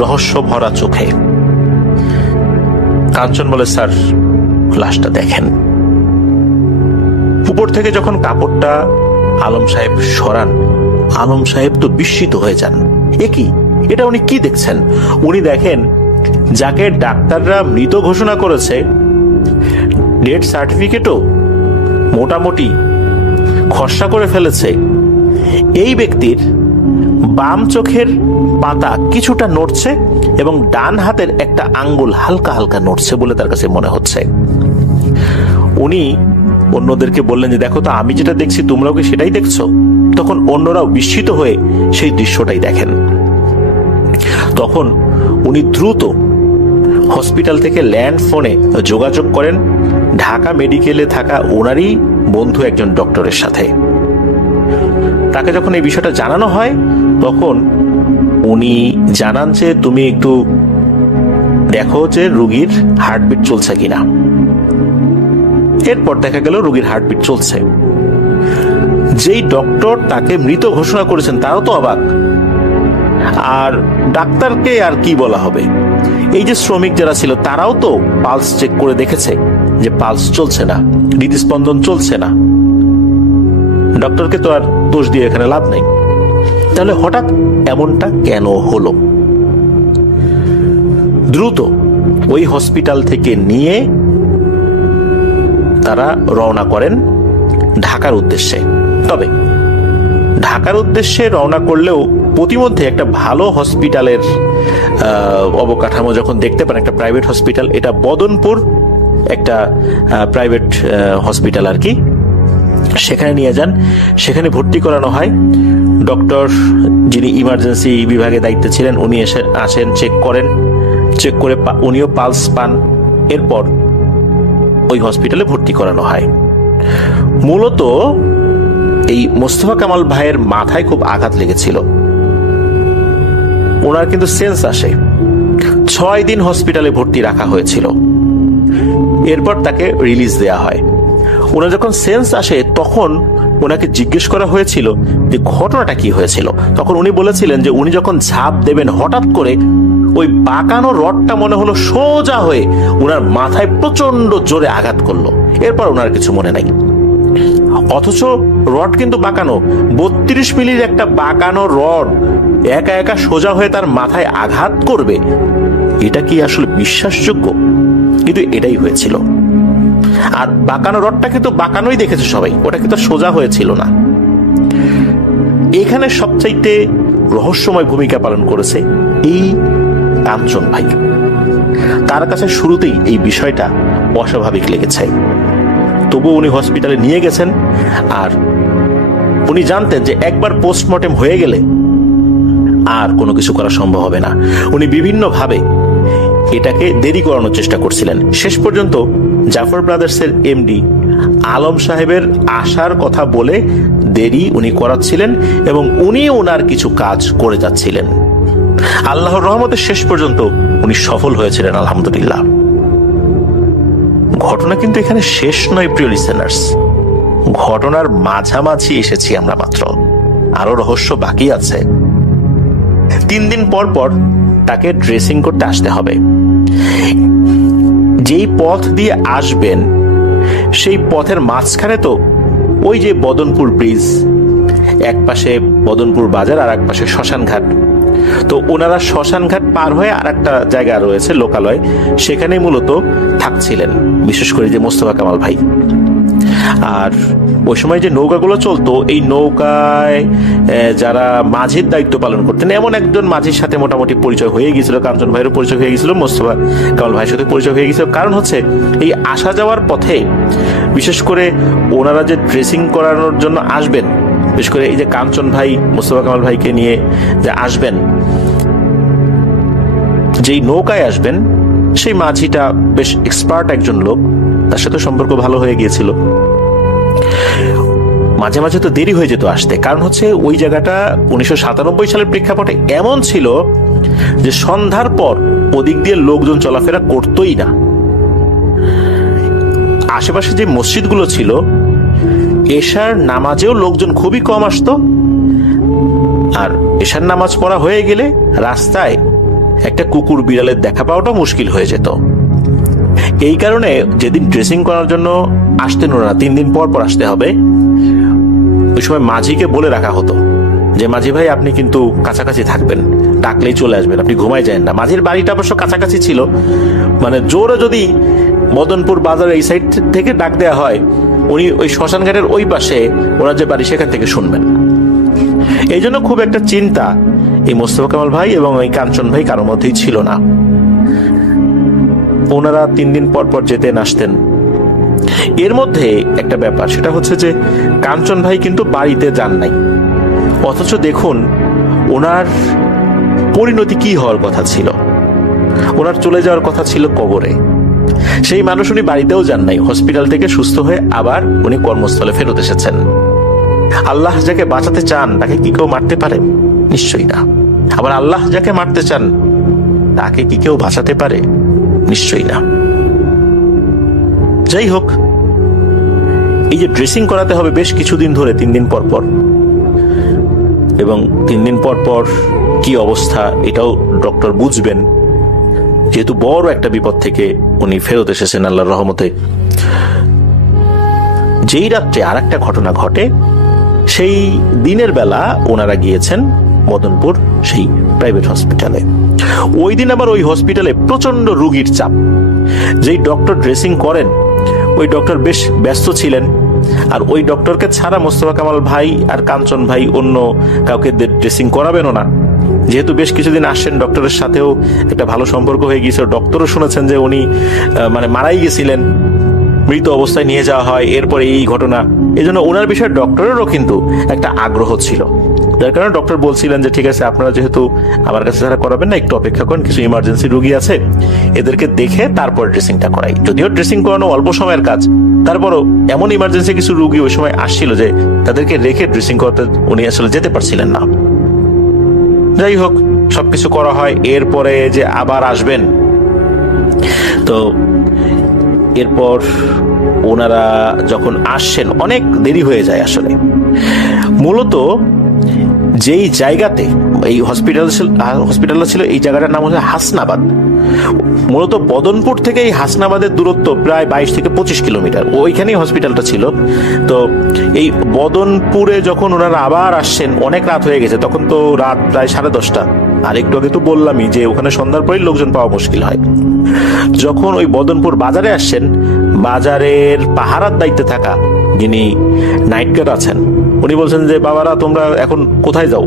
রহস্য ভরা চোখে। কাঞ্চন বলে, স্যার লাশটা দেখেন। উপর থেকে যখন কাপড়টা আলম সাহেব সরান, আলম সাহেব তো বিস্মিত হয়ে যান। এ কি, এটা উনি কি দেখছেন? উনি দেখেন যাকে ডাক্তাররা মৃত ঘোষণা করেছে, ডেথ সার্টিফিকেটও মোটামুটি খসড়া করে ফেলেছে, এই ব্যক্তির বাম চোখের পাতা কিছুটা নড়ছে এবং ডান হাতের একটা আঙ্গুল হালকা হালকা নড়ছে বলে তার কাছে মনে হচ্ছে। উনি অন্যদেরকে বললেন যে দেখো তো, আমি যেটা দেখছি তোমরাও কি সেটাই দেখছো? তখন অন্যরাও বিস্মিত হয়ে সেই দৃশ্যটাই দেখেন। তখন উনি দ্রুত হসপিটাল থেকে ল্যান্ড ফোনে যোগাযোগ করেন ঢাকা মেডিকেলে থাকা ওনারই বন্ধু একজন ডক্টরের সাথে। তাকে যখন এই বিষয়টা জানানো হয়, তখন উনি জানান যে তুমি একটু দেখো যে রোগীর হার্টবিট চলছে কিনা। এরপর দেখা গেল রোগীর হার্টবিট চলছে। যেই ডক্টর তাকে মৃত ঘোষণা করেছেন তারাও তো অবাক, আর ডাক্তারকে আর কি বলা হবে। এই যে শ্রমিক যারা ছিল তারাও তো পালস চেক করে দেখেছে যে পালস চলছে না, হৃদস্পন্দন চলছে না। ডক্টরকে তো আর দোষ দিয়ে এখানে লাভ নেই। তাহলে হঠাৎ এমনটা কেন হলো? দ্রুত ওই হসপিটাল থেকে নিয়ে তারা রওনা করেন ঢাকার উদ্দেশ্যে। তবে ঢাকার উদ্দেশ্যে রওনা করলেও প্রতিমধ্যে একটা ভালো হসপিটালের অবকাঠামো যখন দেখতে পান, একটা প্রাইভেট হসপিটাল, এটা বদনপুর একটা প্রাইভেট হসপিটাল আর কি, সেখানে নিয়ে যান। সেখানে ভর্তি করানো হয়। ডক্টর যিনি ইমার্জেন্সি বিভাগে দায়িত্বে ছিলেন উনি আসেন, চেক করেন, চেক করে উনিও পালস পান। এরপর ওই হসপিটালে ভর্তি করানো হয়। মূলত এই মোস্তফা কামাল ভাইয়ের মাথায় খুব আঘাত লেগেছিল। ওনার কিন্তু সেন্স আসে। 6 দিন হসপিটালে ভর্তি রাখা হয়েছিল। এরপর তাকে রিলিজ দেয়া হয়। ওনার যখন সেন্স আসে তখন ওনাকে জিজ্ঞেস করা হয়েছিল যে ঘটনাটা কি হয়েছিল। তখন উনি বলেছিলেন যে উনি যখন ঝাঁপ দেবেন হঠাৎ করে ওই বাঁকানো রডটা মনে হলো সোজা হয়ে ওনার মাথায় প্রচন্ড জোরে আঘাত করলো। এরপর ওনার কিছু মনে নাই। অথচ রড কিন্তু বাঁকানো, 32 মিলির একটা বাঁকানো রড একা একা সোজা হয়ে তার মাথায় আঘাত করবে, এটা কি আসলে বিশ্বাসযোগ্য? কিন্তু এটাই হয়েছিল। আর বাঁকানো রডটা কিন্তু বাঁকানোই দেখেছে সবাই, ওটা কিন্তু সোজা হয়েছিল না। এখানে সবচাইতে রহস্যময় ভূমিকা পালন করেছে এই কাঞ্চন ভাই। তার কাছে শুরুতেই এই বিষয়টা অস্বাভাবিক লেগেছে। তবুও উনি হসপিটালে নিয়ে গেছেন। আর উনি জানতেন যে একবার পোস্টমর্টেম হয়ে গেলে আর কোনো কিছু করা সম্ভব হবে না। উনি বিভিন্নভাবে এটাকে দেরি করানোর চেষ্টা করছিলেন। শেষ পর্যন্ত জাফর ব্রাদার্সের এমডি আলম সাহেবের আসার কথা বলে দেরি উনি করাচ্ছিলেন এবং উনি ওনার কিছু কাজ করে যাচ্ছিলেন। আল্লাহর রহমতে শেষ পর্যন্ত উনি সফল হয়েছিলেন, আলহামদুলিল্লাহ। ঘটনা কিন্তু এখানে শেষ নয় প্রিয় লিসেনার্স, ঘটনার মাঝামাঝি এসেছি আমরা মাত্র। আরো রহস্য বাকি আছে। 3 দিন পর পর তাকে ড্রেসিং করতে আসতে হবে। যেই পথ দিয়ে আসবেন সেই পথের মাঝখানে তো ওই যে বদনপুর ব্রিজ, এক পাশে মদনপুর বাজার আর এক পাশে শ্মশান ঘাট। তো ওনারা শ্মশান ঘাট পার হয়ে আর একটা জায়গা রয়েছে লোকালয়, সেখানে মূলত থাকছিলেন, বিশেষ করে যে মোস্তফা কামাল ভাই। আর ওই সময় যে নৌকাগুলো চলতো, এই নৌকায় যারা মাঝির দায়িত্ব পালন করতেন, এমন একজন মাঝির সাথে মোটামুটি পরিচয় হয়ে গিয়েছিল, কাঞ্চন ভাইয়েরও পরিচয় হয়ে গিয়েছিল, মোস্তফা কামাল ভাইয়ের সাথে পরিচয় হয়ে গিয়েছিল। কারণ হচ্ছে এই আসা যাওয়ার পথে বিশেষ করে ওনারা যে ড্রেসিং করানোর জন্য আসবেন, বিশেষ করে এই যে কাঞ্চন ভাই মোস্তফা কামাল ভাইকে নিয়ে যে আসবেন, যেই নৌকায় আসবেন, সেই মাঝিটা বেশ এক্সপার্ট একজন লোক, তার সাথে সম্পর্ক ভালো হয়ে গিয়েছিল। মাঝে মাঝে তো দেরি হয়ে যেত আসতে, কারণ হচ্ছে ওই জায়গাটা 1997 সালের প্রেক্ষাপটে এমন ছিল যে সন্ধ্যার পর ওদিক দিয়ে লোকজন চলাফেরা করতোই না। আশেপাশে যে মসজিদগুলো ছিল, এশার নামাজেও লোকজন খুবই কম আসতো, আর এশার নামাজ পড়া হয়ে গেলে রাস্তায় একটা কুকুর বিড়ালের দেখা পাওয়াটা মুশকিল হয়ে যেত। এই কারণে যেদিন ড্রেসিং করার জন্য আসতেন ওরা, 3 দিন পর পর আসতে হবে, ওই সময় মাঝিকে বলে রাখা হতো যে মাঝি ভাই আপনি কিন্তু কাছাকাছি থাকবেন, ডাকলেই চলে আসবেন, আপনি ঘুমাই যান না। মাঝির বাড়িটা অবশ্য কাছাকাছি ছিল, মানে জোরে যদি মদনপুর বাজারের এই সাইড থেকে ডাক দেওয়া হয়, উনি ওই শ্মশান ঘাটের ওই পাশে ওনার যে বাড়ি সেখান থেকে শুনবেন। এই জন্য খুব একটা চিন্তা এই মোস্তফা কামাল ভাই এবং এই কাঞ্চন ভাই কারোর মধ্যেই ছিল না। ওনারা 3 দিন পর পর যেতেন আসতেন। এর মধ্যে একটা ব্যাপার, সেটা হচ্ছে যে কাঞ্চন ভাই কিন্তু বাড়িতে যান নাই, অথচ দেখুন ওনার পরিণতি কি হওয়ার কথা ছিল। ওনার চলে যাওয়ার কথা ছিল কবরে। সেই মানুষ উনি বাড়িতেও যান নাই, হসপিটাল থেকে সুস্থ হয়ে আবার উনি কর্মস্থলে ফেরত এসেছেন। আল্লাহ যাকে বাঁচাতে চান তাকে কি কেউ মারতে পারে? নিশ্চয়ই না। আবার আল্লাহ যাকে মারতে চান তাকে কি কেউ বাঁচাতে পারে? নিশ্চয়ই না। যাই হোক, এই যে ড্রেসিং করাতে হবে বেশ কিছুদিন ধরে, 3 দিন পর পর, এবং 3 দিন পর পর কি অবস্থা এটাও ডক্টর বুঝবেন, যেহেতু বড় একটা বিপদ থেকে উনি ফেরত এসেছেন আল্লাহর রহমতে। যেই রাত্রে আর একটা ঘটনা ঘটে, সেই দিনের বেলা ওনারা গিয়েছেন মদনপুর সেই প্রাইভেট হসপিটালে। ওই দিন আবার ওই হসপিটালে প্রচন্ড রোগীর চাপ। যেই ডক্টর ড্রেসিং করেন ওই ডক্টর বেশ ব্যস্ত ছিলেন, আর ওই ডক্টরকে ছাড়া মোস্তফা কামাল ভাই আর কাঞ্চন ভাই অন্য কাউকে ড্রেসিং করাবেনও না। যেহেতু বেশ কিছুদিন আসছেন, ডক্টরের সাথেও একটা ভালো সম্পর্ক হয়ে গিয়েছিল, ডক্টরও শুনেছেন যে উনি মানে মারাই গেছিলেন, মৃত অবস্থায় নিয়ে যাওয়া হয়, এরপরে এই ঘটনা। এই জন্য ওনার বিষয়ে ডক্টরেরও কিন্তু একটা আগ্রহ ছিল, যার কারণে ডক্টর বলছিলেন যে ঠিক আছে, আপনারা যেহেতু আমার কাছে যারা করাবেন না, একটু অপেক্ষা করেন, কিছু ইমার্জেন্সি রোগী আছে, এদেরকে দেখে তারপর ড্রেসিংটা করাই। যদিও ড্রেসিং করানো অল্প সময়ের কাজ, তারপরও এমন ইমার্জেন্সি কিছু রোগী ওই সময় আসছিল যে তাদেরকে রেখে ড্রেসিং করতে উনি আসলে যেতে পারছিলেন না। যাই হোক, সবকিছু করা হয়। এরপরে যে আবার আসবেন, তো এরপর ওনারা যখন আসছেন অনেক দেরি হয়ে যায়। আসলে মূলত যেই জায়গাতে এই হসপিটালটা ছিল, এই জায়গাটার নাম হচ্ছে হাসনাবাদ। মূলত বদনপুর থেকে এই হাসনাবাদের দূরত্ব প্রায় 22 থেকে 25 কিলোমিটার, ওইখানেই হসপিটালটা ছিল। তো এই বদনপুরে যখন ওনারা আবার আসছেন, অনেক রাত হয়ে গেছে, তখন তো রাত প্রায় 10:30। আর একটু আগে তো বললামই যে ওখানে সন্ধ্যার পরেই লোকজন পাওয়া মুশকিল হয়। যখন ওই বদনপুর বাজারে আসছেন, বাজারের পাহারার দায়িত্বে থাকা যিনি নাইট গার্ড আছেন, উনি বলছেন যে বাবারা তোমরা এখন কোথায় যাও?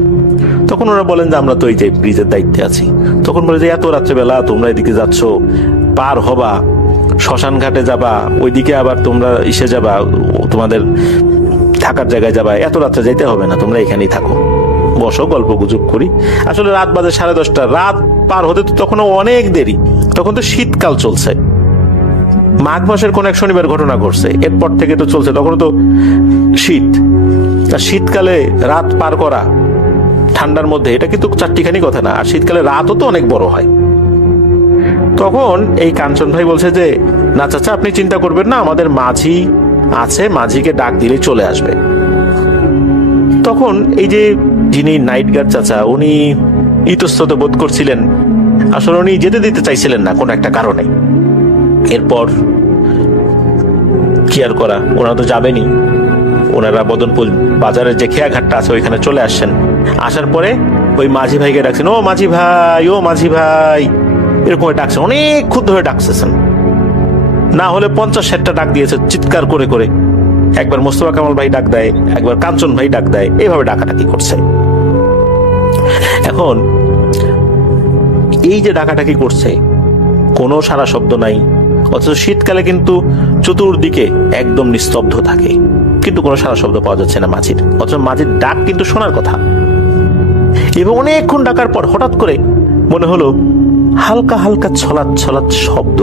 তখন ওরা বলেন যে আমরা তো এই যে ব্রিজের দায়িত্বে আছি। তখন বলে যে এত রাত্রেবেলা তোমরা এদিকে যাচ্ছ, পার হবা, শ্মশান ঘাটে যাবা, ওইদিকে আবার তোমরা ইসে যাবা, তোমাদের থাকার জায়গায় যাবা, এত রাত্রে যাইতে হবে না, তোমরা এখানেই থাকো, বসো, গল্প গুজব করি। আসলে রাত বাজে 10:30, রাত পার হতে তো তখনও অনেক দেরি, তখন তো শীতকাল চলছে, মাঘ মাসের কোন এক শনিবার ঘটনা ঘটছে, এরপর থেকে তো চলছে, তখন তো শীত। আর শীতকালে রাত পার করা ঠান্ডার মধ্যে, এটা কিন্তু চারটিখানি কথা না। আর শীতকালে রাতও তো অনেক বড় হয়। তখন এই কাঞ্চন ভাই বলছে যে না চাচা, আপনি চিন্তা করবেন না, আমাদের মাঝি আছে, মাঝিকে ডাক দিলে চলে আসবে। তখন এই যে যিনি নাইট গার্ড চাচা, উনি ইতস্তত বোধ করছিলেন, আসলে উনি যেতে দিতে চাইছিলেন না কোন একটা কারণে। এরপর কি আর করা, ওনারা তো যাবেনই। ওনারা বদনপুর বাজারের যে খেয়াঘাটটা আছে ওইখানে চলে আসছেন। আসার পরে ওই মাঝি ভাইকে ডাকছেন, ও মাঝি ভাই, ও মাঝি ভাই, এরকম ডাকছেন, অনেকক্ষণ ধরে ডাকছেন, না হলে 50-60টা ডাক দিয়েছে চিৎকার করে করে। একবার মোস্তফা কামাল ভাই ডাক দেয়, একবার কাঞ্চন ভাই ডাক দেয়, এইভাবে ডাকাডাকি করছে। এখন এই যে ডাকাডাকি করছে, কোনো সারা শব্দ নাই, অথচ শীতকালে কিন্তু চতুর্দিকে একদম নিস্তব্ধ থাকে, কিন্তু কোনো সারা শব্দ পাওয়া যাচ্ছে না মাঝির, অথচ মাঝির ডাক কিন্তু শোনার কথা। এবং অনেকক্ষণ ডাকার পর হঠাৎ করে মনে হলো হালকা হালকা ছলাৎ ছলাৎ শব্দ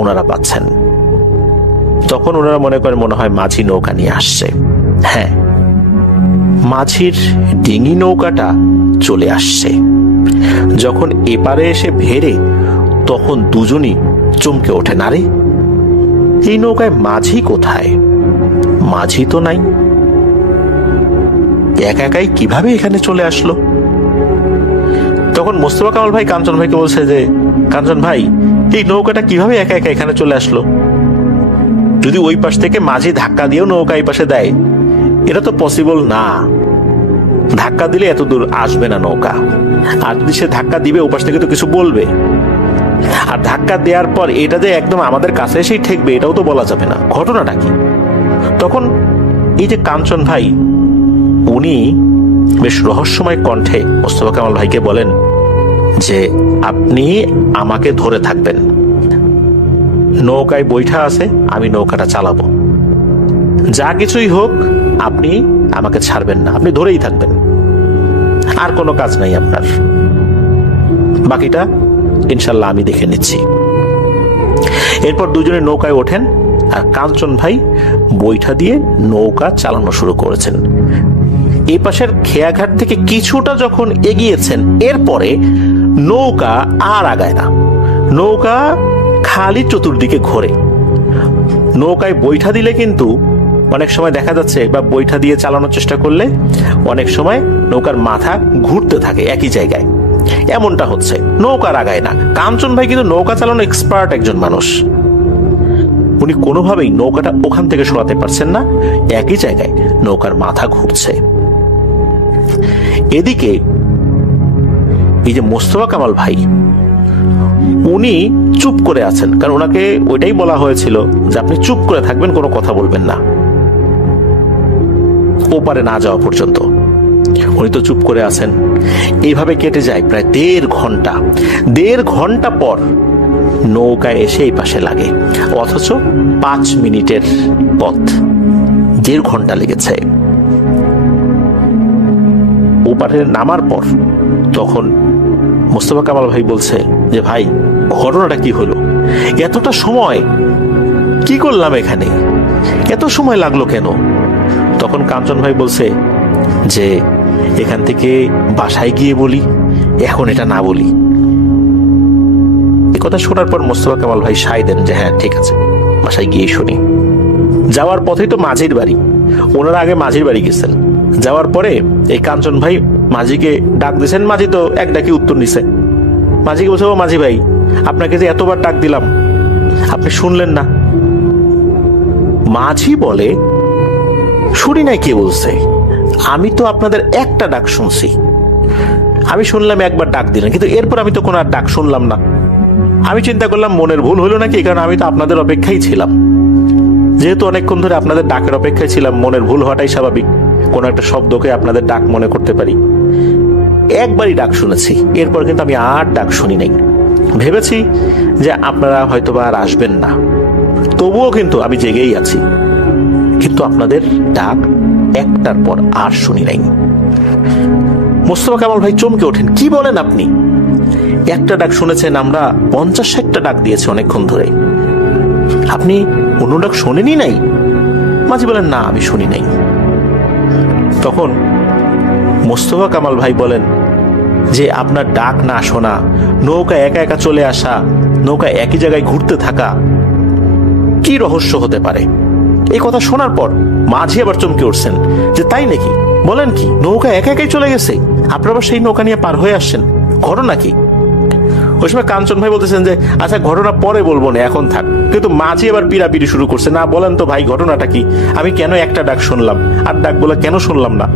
ওনারা পাচ্ছেন। তখন ওনারা মনে করেন মনে হয় মাঝি নৌকা নিয়ে আসছে। হ্যাঁ, মাঝির ডিঙি নৌকাটা চলে আসছে। যখন এপারে এসে ভেড়ে, তখন দুজনই চমকে ওঠে, না রে, এই নৌকায় মাঝি কোথায়? মাঝি তো নাই, একা একাই কিভাবে এখানে চলে আসলো? তখন মোস্তফা কামাল ভাই কাঞ্চন ভাইকে বলছে যে, কাঞ্চন ভাই, এই নৌকাটা কিভাবে একা একা এখানে চলে আসলো? যদি ওই পাশ থেকে মাঝি ধাক্কা দিয়েও নৌকা এই পাশে দেয়, এটা তো পসিবল না। ধাক্কা দিলে এত দূর আসবে না নৌকা, আর যদি সে ধাক্কা দিবে ও পাশ থেকে তো কিছু বলবে, আর ধাক্কা দেওয়ার পর এটা যে একদম আমাদের কাছে এসেই ঠেকবে এটাও তো বলা যাবে না। ঘটনাটা কি? তখন এই যে কাঞ্চন ভাই, উনি বেশ রহস্যময় কণ্ঠে মোস্তফা কামাল ভাইকে বলেন যে, আপনি আমাকে ধরে থাকবেন, নৌকায় বৈঠা আছে, আমি নৌকাটা চালাবো, যা কিছুই হোক আপনি আমাকে ছাড়বেন না, আপনি ধরেই থাকবেন, আর কোনো কাজ নাই আপনার, বাকিটা ইনশাল্লাহ আমি দেখে নিচ্ছি। এরপর দুজনে নৌকায় ওঠেন, আর কাঞ্চন ভাই বৈঠা দিয়ে নৌকা চালানো শুরু করেছেন। এই পাশের খেয়াঘাট থেকে কিছুটা যখন এগিয়েছেন, এরপরে নৌকা আর আগায় না, নৌকা খালি চতুর্দিকে ঘোরে। নৌকায় বৈঠা দিলে কিন্তু অনেক সময় দেখা যাচ্ছে, বা বৈঠা দিয়ে চালানোর চেষ্টা করলে অনেক সময় নৌকার মাথা ঘুরতে থাকে একই জায়গায়, এমনটা হচ্ছে, নৌকার আগায় না। কাঞ্চন ভাই কিন্তু নৌকা চালানো এক্সপার্ট একজন মানুষ, উনি কোনোভাবেই নৌকাটা ওখান থেকে সরাতে পারছেন না, একই জায়গায় নৌকার মাথা ঘুরছে। এদিকে এই যে মোস্তফা কামাল ভাই, উনি চুপ করে আছেন, কারণ ওনাকে ওইটাই বলা হয়েছিল যে আপনি চুপ করে থাকবেন, কোনো কথা বলবেন না ওপারে না যাওয়া পর্যন্ত। উনি তো চুপ করে আছেন। এইভাবে কেটে যায় প্রায় 1.5 ঘন্টা। 1.5 ঘন্টা পর নৌকায় এসে এই পাশে লাগে, অথচ 5 মিনিটের পথ, 1.5 ঘন্টা লেগেছে। ওপারে নামার পর তখন মোস্তফা কামাল ভাই বলছে যে, ভাই ঘটনাটা কি হলো? এতটা সময় কি করলাম এখানে? এত সময় লাগলো কেন? তখন কাঞ্চন ভাই বলছে যে, এখান থেকে বাসায় গিয়ে বলি, এখন এটা না বলি। এ কথা শোনার পর মোস্তফা কামাল ভাই সায় দেন যে, হ্যাঁ ঠিক আছে, বাসায় গিয়ে শুনি। যাওয়ার পথেই তো মাঝির বাড়ি, ওনারা আগে মাঝির বাড়ি গেছেন। যাওয়ার পরে এই কাঞ্চন ভাই মাঝিকে ডাক দিয়েছেন, মাঝি তো এক ডাকি উত্তর নিছে। মাঝিকে বলছে, ও মাঝি ভাই, আপনাকে যে এতবার ডাক দিলাম আপনি শুনলেন না। মাঝি বলে, শুনি নাই, কে বলছে? আমি তো আপনাদের একটা ডাক শুনছি, আমি শুনলাম একবার ডাক দিলেন, কিন্তু এরপর আমি তো কোনো আর ডাক শুনলাম না। আমি চিন্তা করলাম মনের ভুল হলো নাকি, কারণ আমি তো আপনাদের অপেক্ষায় ছিলাম, যেহেতু অনেকক্ষণ ধরে আপনাদের ডাকের অপেক্ষায় ছিলাম, মনের ভুল হওয়াটাই স্বাভাবিক, কোনো একটা শব্দকে আপনাদের ডাক মনে করতে পারি। একবারই ডাক শুনেছি, এরপর কিন্তু আমি আর ডাক শুনি নাই। ভেবেছি যে আপনারা হয়তোবা আর আসবেন না, তবুও কিন্তু আমি জেগেই আছি, কিন্তু আপনাদের ডাক একটার পর আর শুনি নাই। মোস্তফা কামাল ভাই চমকে ওঠেন, কি বলেন আপনি? একটা ডাক শুনেছেন? আমরা 50-60টা ডাক দিয়েছি অনেকক্ষণ ধরে, আপনি অন্য ডাক শোনেনি নাই? মাঝি বলেন, না আমি শুনি নাই। তখন মোস্তফা কামাল ভাই বলেন যে, আপনার ডাক না শোনা, নৌকা একা একা চলে আসা, নৌকা একই জায়গায় ঘুরতে থাকা, কি রহস্য হতে পারে? এই কথা শোনার পর মাঝি আবার চমকে উঠছেন যে, তাই নাকি? বলেন কি, নৌকা একা একাই চলে গেছে? আপনারা আবার সেই নৌকা নিয়ে পার হয়ে আসছেন? ঘটনা কি? ওই সময় কাঞ্চন ভাই বলতেছেন যে আচ্ছা ঘটনা পরে বলবো না, এখন থাক। কিন্তু মাঝি এবার পিড়াপিড়ি শুরু করছে, না বলেন তো ভাই ঘটনাটা কি, আমি কেন একটা ডাক শুনলাম আর ডাক বলে কেন শুনলাম না।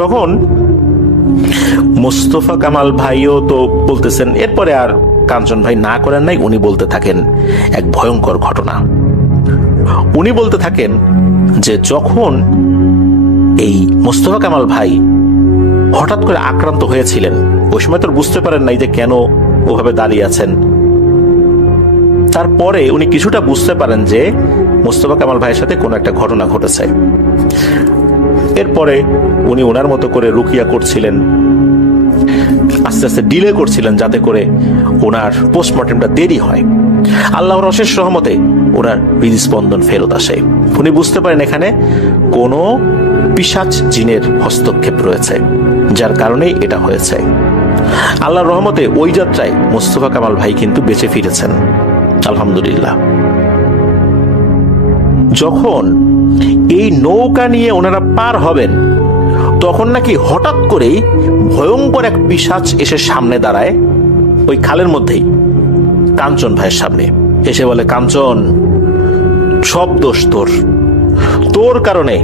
তখন মোস্তফা কামাল ভাইও তো বলতেছেন। এরপরে আর কাঞ্চন ভাই না করেন নাই, উনি বলতে থাকেন এক ভয়ঙ্কর ঘটনা। উনি বলতে থাকেন যে যখন এই মোস্তফা কামাল ভাই হঠাৎ করে আক্রান্ত হয়েছিলেন, ওই সময় তো বুঝতে পারেন নাই যে কেন ওভাবে দাঁড়িয়ে আছেন। তারপরে উনি কিছুটা বুঝতে পারেন যে মোস্তফা কামাল ভাইয়ের সাথে কোনো একটা ঘটনা ঘটেছে। এরপরে উনি ওনার মতো করে রুকিয়া করছিলেন, আস্তে আস্তে ডিলে করছিলেন যাতে করে ওনার পোস্টমর্টেমটা দেরি হয়। আল্লাহর অশেষ রহমতে ওনার হৃদস্পন্দন ফেরত আসে। উনি বুঝতে পারেন এখানে কোনো পিশাচ জিনের হস্তক্ষেপ রয়েছে, যার কারণেই এটা হয়েছে। আল্লাহর রহমতে ওই যাত্রায় মোস্তফা কামাল ভাই কিন্তু বেঁচে ফিরেছেন, আলহামদুলিল্লাহ। যখন এই নৌকা নিয়ে ওনারা পার হবেন, তখন নাকি হঠাৎ করেই ভয়ঙ্কর এক পিশাচ এসে সামনে দাঁড়ায়, ওই খালের মধ্যেই কাঞ্চন ভাইয়ের সামনে এসে বলে, কাঞ্চন, সব দোষ তোর, তোর কারণে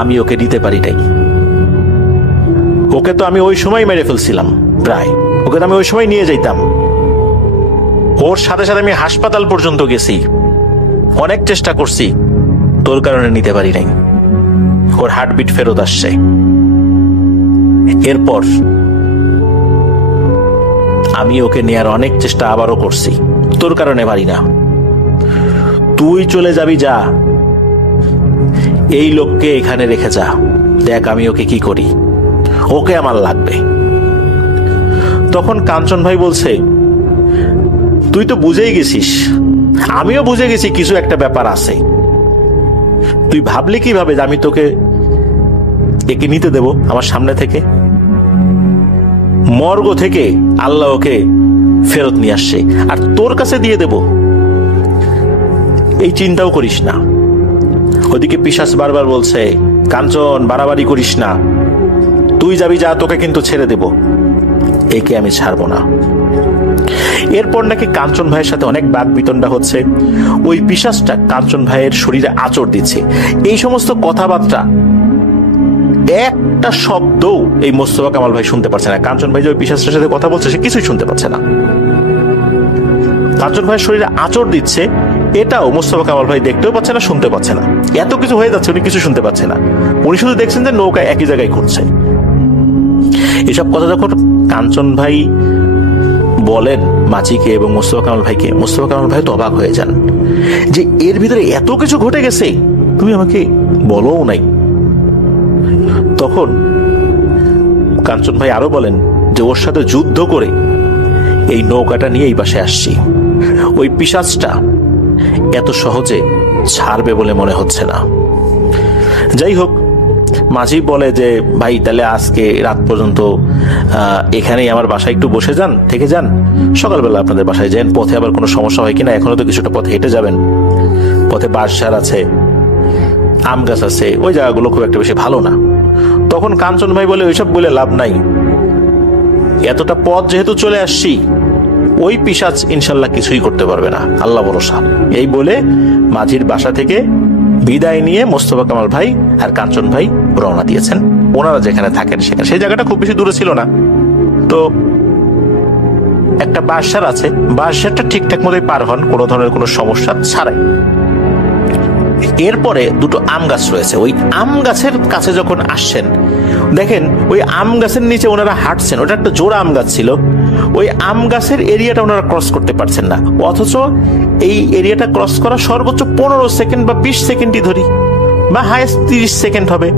আমি ওকে দিতে পারি নাই। ওকে তো আমি ওই সময় মেরে ফেলছিলাম, প্রায় ওকে তো আমি ওই সময় নিয়ে যাইতাম। ওর সাথে সাথে আমি হাসপাতাল পর্যন্ত গেছি, অনেক চেষ্টা করছি, তোর কারণে নিতে পারি নাই। ওর হার্টবিট ফেরত আসছে। এরপর আমি ওকে নেয়ার অনেক চেষ্টা আবারও করছি, তোর কারণে পারি না। তুই চলে যাবি, যা, এই লোককে এখানে রেখে যা, দেখ আমি ওকে কি করি, ওকে আমার লাগবে। তখন কাঞ্চন ভাই বলছে, তুই তো বুঝেই গেছিস, আমিও বুঝে গেছি কিছু একটা ব্যাপার আছে। তুই ভাবলি কিভাবে যে আমি তোকে একে নিতে দেব আমার সামনে থেকে? মর্গ থেকে আল্লাহ ওকে ফেরত নিয়ে আসছে, আর তোর কাছে দিয়ে দেব এই চিন্তাও করিস না। ওদিকে পিশাচ বারবার বলছে, কাঞ্চন, বাড়াবাড়ি করিস না, তুই যাবি, যা, তোকে কিন্তু ছেড়ে দেব, একে আমি ছাড়বো না। এরপর নাকি কাঞ্চন ভাইয়ের সাথে অনেক বাক বিতণ্ডা হচ্ছে। ওই পিশাচটা কাঞ্চন ভাইয়ের শরীরে আঁচড় দিচ্ছে। এই সমস্ত কথাবার্তা একটা শব্দও এই মোস্তফা কামাল ভাই শুনতে পারছে না। কাঞ্চন ভাই যে ওই পিশাচটার সাথে কথা বলছে, সে কিছুই শুনতে পাচ্ছে না। কাঞ্চন ভাইয়ের শরীরে আঁচড় দিচ্ছে, এটাও মোস্তফা কামাল ভাই দেখতেও পাচ্ছে না, শুনতে পাচ্ছে না। এত কিছু হয়ে যাচ্ছে, উনি কিছু শুনতে পাচ্ছে না। উনি শুধু দেখছেন যে নৌকা একই জায়গায় ঘুরছে। এসব কথা যখন কাঞ্চন ভাই বলেন মাঝিকে এবং মোস্তফা কামাল ভাইকে, মোস্তফা কামাল ভাই তো অবাক হয়ে যান যে এর ভিতরে এত কিছু ঘটে গেছে, তুমি আমাকে বলোও নাই। তখন কাঞ্চন ভাই আরো বলেন যে ওর সাথে যুদ্ধ করে এই নৌকাটা নিয়ে এই পাশে আসছি, ওই পিশাচটা এত সহজে ছাড়বে বলে মনে হচ্ছে না। যাই হোক, মাঝি বলে যে ভাই তাহলে আজকে রাত পর্যন্ত এখানেই আমার বাসায় একটু বসে যান, থেকে যান, সকালবেলা আপনাদের বাসায় যান। পথে আবার কোনো সমস্যা হয় কিনা, এখনো তো কিছুটা পথে হেঁটে যাবেন, পথে বাঁশঝাড় আছে, আম গাছ আছে, ওই জায়গাগুলো খুব একটা বেশি ভালো না। তখন কাঞ্চন ভাই বলে, ওইসব বলে লাভ নাই, এতটা পথ যেহেতু চলে আসছি, ওই পিশাচ ইনশাল্লাহ কিছুই করতে পারবে না, আল্লাহ ভরসা। এই বলে মাঝির বাসা থেকে বিদায় নিয়ে মোস্তফা কামাল ভাই আর কাঞ্চন ভাই রওনা দিয়েছেন ওনারা যেখানে থাকেন সেখানে। সেই জায়গাটা খুব বেশি দূরে ছিল না, তো একটা বাঁশঝাড় আছে, বাঁশঝাড়টা ঠিকঠাক মতোই পার হন, কোনো ধরনের কোনো সমস্যা ছাড়াই। এরপরে দুটো আম গাছ রয়েছে, ওই আম গাছের কাছে যখন আসছেন, দেখেন ওই আম গাছের নিচে ওনারা হাঁটছেন, ওটা একটা জোড়া আম গাছ ছিল, ওই আম গাছের এরিয়াটা ওনারা ক্রস করতে পারছেন না। অথচ এই এরিয়াটা ক্রস করা সর্বোচ্চ 15 সেকেন্ড বা 20 সেকেন্ডই ধরি, বা হাইস্ট 30 সেকেন্ড হবে,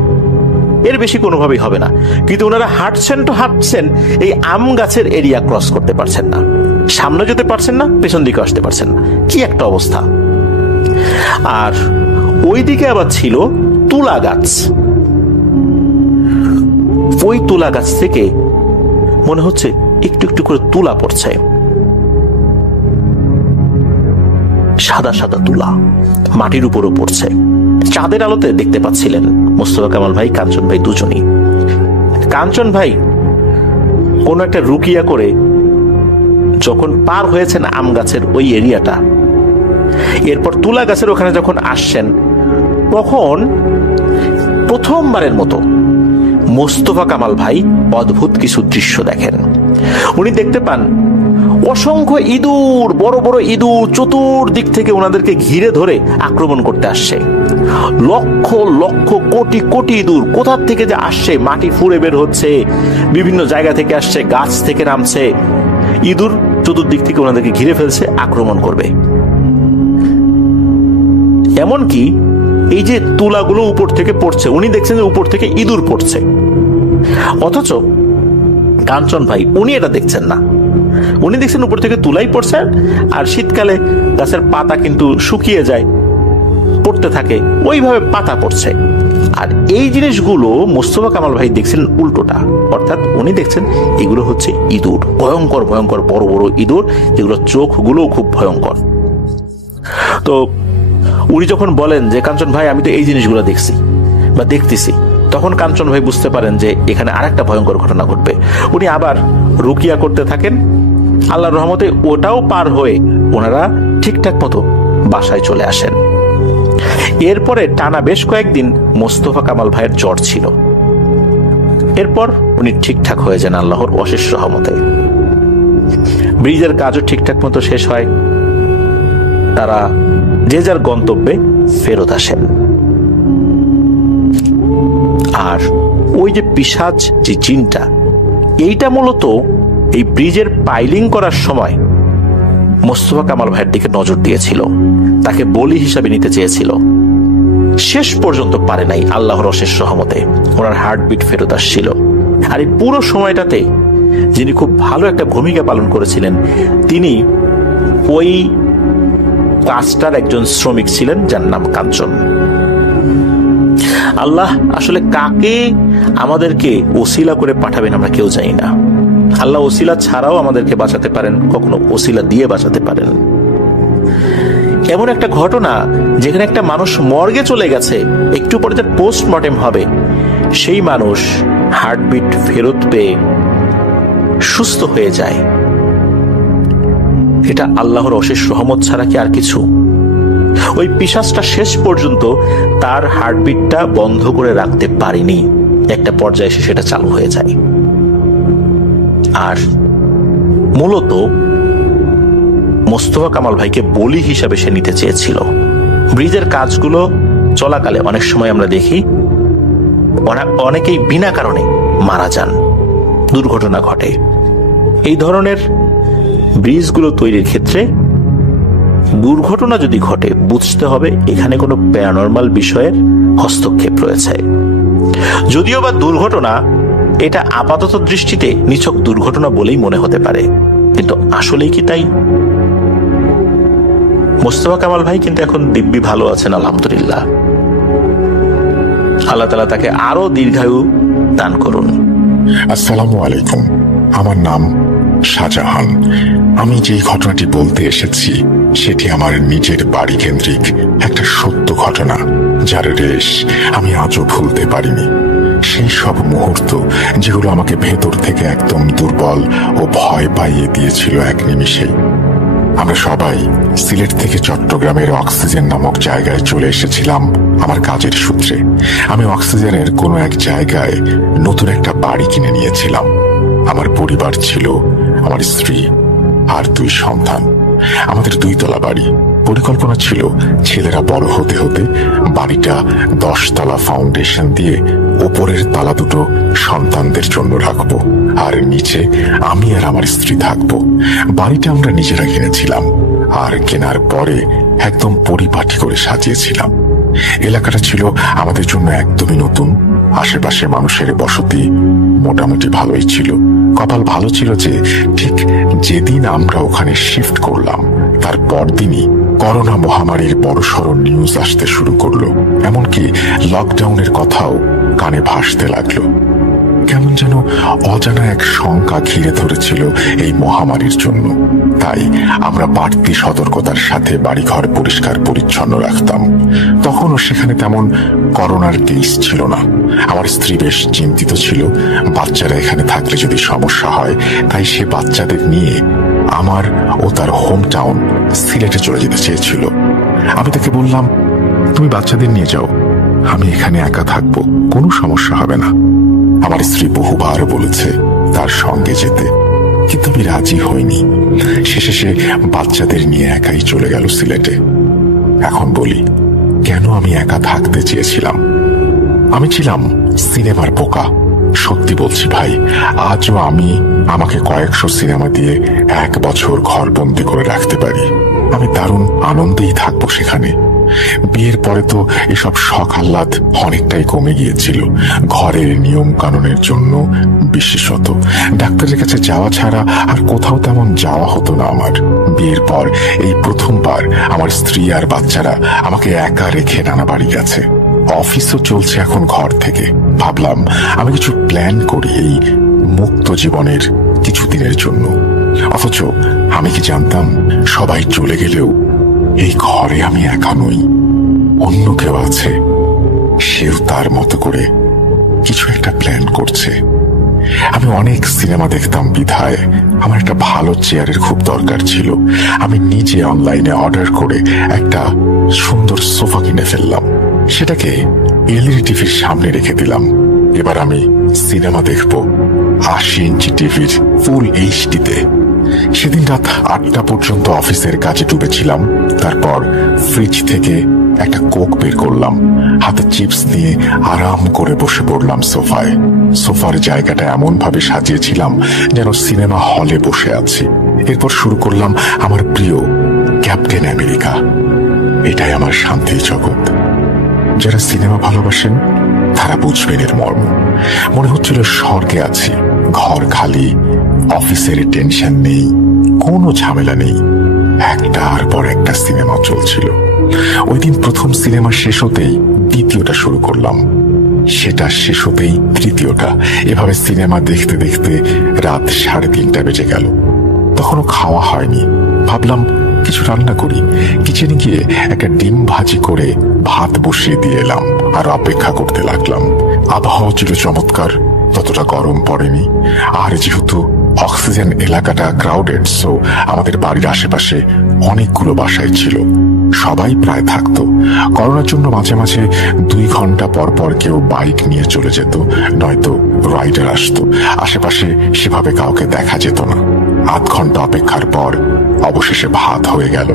এর বেশি কোনোভাবেই হবে না। কিন্তু ওনারা হাঁটছেন তো হাঁটছেন, এই আম গাছের এরিয়া ক্রস করতে পারছেন না, সামনে যেতে পারছেন না, পেছন দিকে আসতে পারছেন না, কি একটা অবস্থা। আর ওইদিকে আবার ছিল তুলা গাছ, ওই তুলা গাছ থেকে মনে হচ্ছে একটু একটু করে তুলা পড়ছে, সাদা সাদা তুলা মাটির উপরও পড়ছে। চাঁদের আলোতে দেখতে পাচ্ছিলেন মোস্তফা কামাল ভাই, কাঞ্চন ভাই দুজনই। কাঞ্চন ভাই কোন একটা রুকিয়া করে যখন পার হয়েছেন আম গাছের ওই এরিয়াটা, এরপর তুলা গাছের ওখানে যখন আসছেন, তখন প্রথমবারের মতো মোস্তফা কামাল ভাই অদ্ভুত কিছু দৃশ্য দেখেন। উনি দেখতে পান অসংখ্য ইঁদুর, বড় বড় ইঁদুর চতুর্দিক থেকে ওনাদেরকে ঘিরে ধরে আক্রমণ করতে আসছে। লক্ষ লক্ষ কোটি কোটি ইঁদুর কোথা থেকে যে আসছে, মাটি ফুঁড়ে বের হচ্ছে, বিভিন্ন জায়গা থেকে আসছে, গাছ থেকে নামছে, ইঁদুর চতুর্দিক থেকে ওনাদেরকে ঘিরে ফেলছে, আক্রমণ করবে। এমনকি এই যে তুলাগুলো উপর থেকে পড়ছে, উনি দেখছেন যে উপর থেকে ইঁদুর পড়ছে, অথচ কাঞ্চন ভাই উনি এটা দেখছেন না। উনি দেখছেন উপর থেকে তুলাই পড়ছে, আর শীতকালে গাছের পাতা কিন্তু শুকিয়ে যায়, পড়তে থাকে, ওইভাবে পাতা পড়ছে। আর এই জিনিসগুলো মোস্তফা কামাল ভাই দেখছেন উল্টোটা, অর্থাৎ উনি দেখছেন এগুলো হচ্ছে ইঁদুর, ভয়ঙ্কর ভয়ঙ্কর বড় বড় ইঁদুর, যেগুলো চোখগুলো খুব ভয়ঙ্কর। তো উনি যখন বলেন যে কাঞ্চন ভাই আমি তো এই জিনিসগুলো দেখছি বা দেখতেছি, তখন কাঞ্চন ভাই বুঝতে পারেন যে এখানে আরেকটা ভয়ঙ্কর ঘটনা ঘটবে। উনি আবার রুকিয়া করতে থাকেন। আল্লাহর রহমতে ওটাও পার হয়ে ওনারা ঠিকঠাক মতো বাসায় চলে আসেন। এরপরে টানা বেশ কয়েকদিন মোস্তফা কামাল ভাইয়ের জ্বর ছিল। এরপর উনি ঠিকঠাক হয়ে যান আল্লাহর অশেষ রহমতে। ব্রিজের কাজও ঠিকঠাক মতো শেষ হয়, তারা যে যার গন্তব্যে ফেরত আসেন। আর ওই যে পিশাচ যে জিনটা, এইটা মূলত এই ব্রিজের পাইলিং করার সময় মোস্তফা কামাল ভাইয়ের দিকে নজর দিয়েছিল, তাকে বলি হিসাবে নিতে চেয়েছিল। শেষ পর্যন্ত পারে নাই, আল্লাহর অশেষ রহমতে ওনার হার্টবিট ফেরত আসছিল। আর এই পুরো সময়টাতে যিনি খুব ভালো একটা ভূমিকা পালন করেছিলেন, তিনি ওই কাজটার একজন শ্রমিক ছিলেন, যার নাম কাঞ্চন। আল্লাহ আসলে কাকে আমাদেরকে ওসিলা করে পাঠাবেন আমরা কেউ জানি না। আল্লাহ ওসিলা ছাড়াও আমাদেরকে বাঁচাতে পারেন, কখনো ওসিলা দিয়ে বাঁচাতে পারেন। এমন একটা ঘটনা যেখানে একটা মানুষ মর্গে চলে গেছে, একটু পরে তার পোস্টমর্টেম হবে, সেই মানুষ হার্টবিট ফেরত পেয়ে সুস্থ হয়ে যায়। এটা আল্লাহর অশেষ রহমত ছাড়া কি আর কিছু? ওই পিশাচটা শেষ পর্যন্ত তার হার্টবিটটা বন্ধ করে রাখতে পারেনি, একটা পর্যায়ে এসে সেটা চালু হয়ে যায়। আর মূলত মোস্তফা কামাল ভাইকে বলি হিসাবে সে নিতে চেয়েছিল। ব্রিজের কাজগুলো চলাকালে অনেক সময় আমরা দেখি অনেকেই বিনা কারণে মারা যান, দুর্ঘটনা ঘটে। এই ধরনের ব্রিজগুলো তৈরির ক্ষেত্রে দুর্ঘটনা যদি ঘটে, বুঝতে হবে এখানে কোনো প্যারানরমাল বিষয়ের হস্তক্ষেপ রয়েছে। যদিও বা দুর্ঘটনা এটা আপাতত দৃষ্টিতে নিছক দুর্ঘটনা বলেই মনে হতে পারে, কিন্তু আসলেই কি তাই? মোস্তফা কামাল ভাই কিন্তু এখন দিব্যি ভালো আছেন, আলহামদুলিল্লাহ। আল্লাহ তাআলা তাকে আরো দীর্ঘায়ু দান করুন। আসসালামু আলাইকুম, আমার নাম শাহজাহান। আমি যেই ঘটনাটি বলতে এসেছি সেটি আমার নিজের বাড়ি কেন্দ্রিক একটা সত্য ঘটনা, যার রেশ আমি আজও ভুলতে পারিনি। সেই সব মুহূর্ত যেগুলো আমাকে ভেতর থেকে একদম দুর্বল ও ভয় পাইয়ে দিয়েছিল এক নিমিষেই। আমরা সবাই সিলেট থেকে চট্টগ্রামের অক্সিজেন নামক জায়গায় চলে এসেছিলাম আমার কাজের সূত্রে। আমি অক্সিজেনের কোনো এক জায়গায় নতুন একটা বাড়ি কিনে নিয়েছিলাম। আমার পরিবার ছিল আমার স্ত্রী আর 2 সন্তান। আমাদের 2 তলা বাড়ি। পরিকল্পনা ছিল ছেলেরা বড় হতে হতে বাড়িটা 10 তলা ফাউন্ডেশন দিয়ে ওপরের তালা দুটো সন্তানদের জন্য রাখবো, আর নিচে আমি আর আমার স্ত্রী থাকবো। বাড়িটা আমরা নিজেরা কিনেছিলাম, আর কেনার পরে একদম পরিপাটি করে সাজিয়েছিলাম। এলাকাটা ছিল আমাদের জন্য একদমই নতুন। আশেপাশে মানুষের বসতি মোটামুটি ভালোই ছিল। কপাল ভালো ছিল যে ঠিক যেদিন আমরা ওখানে শিফট করলাম, তার পরদিনই করোনা মহামারীর বড়সড় নিউজ আসতে শুরু করলো। এমনকি লকডাউনের কথাও কানে ভাসতে লাগলো। কেমন যেন অজানা এক শঙ্কা ঘিরে ধরেছিল এই মহামারীর জন্য। তাই আমরা বাড়তি সতর্কতার সাথে বাড়িঘর পরিষ্কার পরিচ্ছন্ন রাখতাম। তখনও সেখানে তেমন করোনার কেস ছিল না। আমার স্ত্রী বেশ চিন্তিত ছিল বাচ্চারা এখানে থাকলে যদি সমস্যা হয়, তাই সে বাচ্চাদের নিয়ে আমার ও তার হোম টাউন সিলেটে চলে যেতে চেয়েছিল। আমি তাকে বললাম, তুমি বাচ্চাদের নিয়ে যাও, আমি এখানে একা থাকবো, কোনো সমস্যা হবে না। আমার স্ত্রী বহুবার বলেছে তার সঙ্গে যেতে, কিন্তু আমি রাজি হইনি। শেষে সে বাচ্চাদের নিয়ে একাই চলে গেল সিলেটে। এখন বলি, কেন আমি একা থাকতে চেয়েছিলাম? আমি ছিলাম সিনেমার বোকা। সত্যি বলছি ভাই, আজও আমি আমাকে কয়েকশো সিনেমা দিয়ে 1 বছর ঘরবন্দি করে রাখতে পারি। আমি দারুণ আনন্দেই থাকবো সেখানে। বিয়ের পরে তো এসব শখ আহ্লাদ অনেকটাই কমে গিয়েছিল, ঘরের নিয়ম কানুনের জন্য বিশেষত। ডাক্তারের কাছে যাওয়া ছাড়া আর কোথাও তেমন যাওয়া হতো না আমার। বিয়ের পর এই প্রথমবার আমার স্ত্রী আর বাচ্চারা আমাকে একা রেখে নানা বাড়ি গেছে। অফিসও চলছে এখন ঘর থেকে। ভাবলাম আমি কিছু প্ল্যান করি এই মুক্ত জীবনের কিছুদিনের জন্য। অথচ আমি কি জানতাম, সবাই চলে গেলেও এই ঘরে আমি একা নই, অন্য কেউ আছে। সেও তার মতো করে কিছু একটা প্ল্যান করছে। আমি অনেক সিনেমা দেখতাম বিধায় আমার একটা ভালো চেয়ারের খুব দরকার ছিল। আমি নিজে অনলাইনে অর্ডার করে একটা সুন্দর সোফা কিনে ফেললাম। সেটাকে এলইডি টিভির সামনে রেখে দিলাম। এবার আমি সিনেমা দেখব 80 ইঞ্চি টিভির ফুল এইচডিতে। সেদিন রাত 8টা পর্যন্ত অফিসের কাজে ডুবেছিলাম। তারপর ফ্রিজ থেকে একটা কোক বের করলাম, হাতে চিপস নিয়ে আরাম করে বসে পড়লাম সোফায়। সোফার জায়গাটা এমন ভাবে সাজিয়েছিলাম যেন সিনেমা হলে বসে আছি। এরপর শুরু করলাম আমার প্রিয় ক্যাপ্টেন আমেরিকা। এটাই আমার শান্তির জগৎ। যারা সিনেমা ভালোবাসেন তারা বুঝবেন এর মর্ম। মনে হচ্ছিল স্বর্গে আছি। ঘর খালি, অফিসের টেনশন নেই, কোনো ঝামেলা নেই। একটার পর একটা সিনেমা চলছিল। ওই দিন প্রথম সিনেমা শেষ হতেই দ্বিতীয়টা শুরু করলাম, সেটা শেষ হতেই তৃতীয়টা। এভাবে সিনেমা দেখতে দেখতে রাত 3:30 বেজে গেল। তখনও খাওয়া হয়নি। ভাবলাম কিছু রান্না করি। কিচেনে গিয়ে একটা ডিম ভাজি করে ভাত বসিয়ে দিয়ে এলাম আর অপেক্ষা করতে লাগলাম। আবহাওয়া ছিল চমৎকার, ততটা গরম পড়েনি। আর যেহেতু অক্সিজেন এলাকাটা ক্রাউডেড, সো আমাদের বাড়ির আশেপাশে অনেকগুলো বাসায় ছিল, সবাই প্রায় থাকতো। করোনার জন্য মাঝে মাঝে 2 ঘন্টা পর পর কেউ বাইক নিয়ে চলে যেত, নয়তো রাইডার আসতো। আশেপাশে সেভাবে কাউকে দেখা যেত না। 8 ঘন্টা অপেক্ষার পর অবশেষে ভাত হয়ে গেল।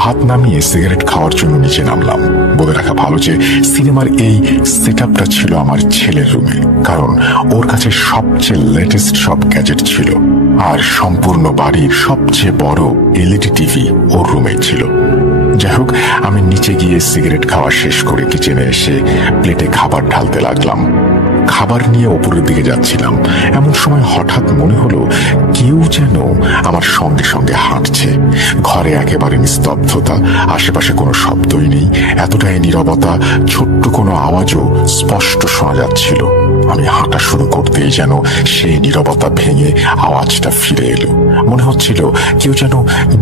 ভাত নামিয়ে সিগারেট খাওয়ার জন্য নিচে নামলাম। বলে রাখা ভালো যে সিনেমার এই সেটআপটা ছিল আমার ছেলের রুমে, কারণ ওর কাছে সবচেয়ে লেটেস্ট সব গ্যাজেট ছিল। আর সম্পূর্ণ বাড়ির সবচেয়ে বড় এলইডি টিভি ওর রুমে ছিল। যাই হোক, আমি নিচে গিয়ে সিগারেট খাওয়া শেষ করে কিচেনে এসে প্লেটে খাবার ঢালতে লাগলাম। খাবার নিয়ে ওপরের দিকে যাচ্ছিলাম, এমন সময় হঠাৎ মনে হলো কেউ যেন আমার সঙ্গে সঙ্গে হাঁটছে। ঘরে একেবারে নিস্তব্ধতা, আশেপাশে কোনো শব্দই নেই। এতটাই নীরবতা, ছোট্ট কোনো আওয়াজও স্পষ্ট শোনা যাচ্ছিল। আমি হাঁটা শুরু করতেই যেন সেই নীরবতা ভেঙে আওয়াজটা ফিরে এলো। মনে হচ্ছিল কেউ যেন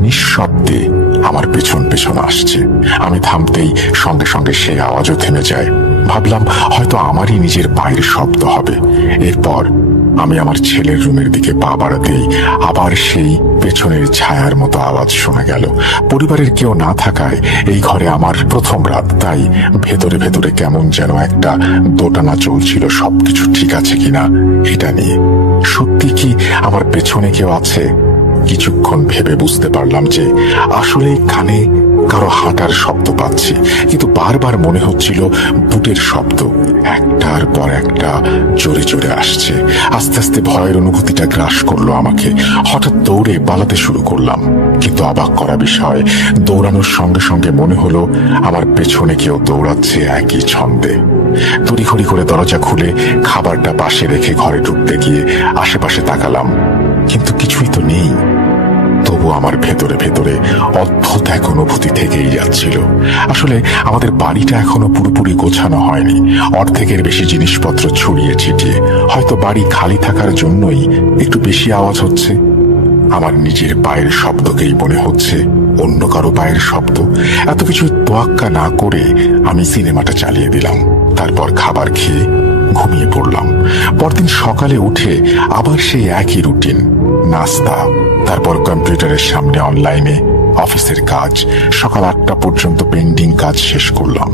নিঃশব্দে আমার পেছন পেছন আসছে। আমি থামতেই সঙ্গে সঙ্গে সেই আওয়াজও থেমে যায়। ভাবলাম হয়তো আমারই নিজের পায়ের শব্দ হবে। এরপর আমি আমার ছেলের রুমের দিকে পা বাড়াতেই আবার সেই পেছনের ছায়ার মতো আওয়াজ শোনা গেল। পরিবারের কেউ না থাকায় এই ঘরে আমার প্রথম রাত, তাই ভেতরে ভেতরে কেমন যেন একটা দোটানা চলছিল সবকিছু ঠিক আছে কিনা এটা নিয়ে। সত্যি কি আমার পেছনে কেউ আছে? কিছুক্ষণ ভেবে বুঝতে পারলাম যে আসলে কানে কারো হাঁটার শব্দ পাচ্ছি, কিন্তু বারবার মনে হচ্ছিল বুটের শব্দ একটার পর একটা জোরে জোরে আসছে। আস্তে আস্তে ভয়ের অনুভূতিটা গ্রাস করলো আমাকে। হঠাৎ দৌড়ে পালাতে শুরু করলাম, কিন্তু অবাক করা বিষয়, দৌড়ানোর সঙ্গে সঙ্গে মনে হলো আমার পেছনে কেউ দৌড়াচ্ছে একই ছন্দে। তড়িঘড়ি করে দরজা খুলে খাবারটা পাশে রেখে ঘরে ঢুকতে গিয়ে আশেপাশে তাকালাম, কিন্তু কিছুই তো নেই। তবু আমার ভেতরে ভেতরে অদ্ভুত এক অনুভূতি থেকেই যাচ্ছিল। আসলে আমাদের বাড়িটা এখনো পুরোপুরি গোছানো হয়নি, অর্ধেকের বেশি জিনিসপত্র ছড়িয়ে ছিটিয়ে। হয়তো বাড়ি খালি থাকার জন্যই একটু বেশি আওয়াজ হচ্ছে। আমার নিজের পায়ের শব্দকেই মনে হচ্ছে অন্য কারো পায়ের শব্দ। এত কিছু তোয়াক্কা না করে আমি সিনেমাটা চালিয়ে দিলাম। তারপর খাবার খেয়ে ঘুমিয়ে পড়লাম। পরদিন সকালে উঠে আবার সেই একই রুটিন, নাস্তা, তারপর কম্পিউটারের সামনে অনলাইনে অফিসের কাজ। সকাল 8টা পর্যন্ত পেন্ডিং কাজ শেষ করলাম।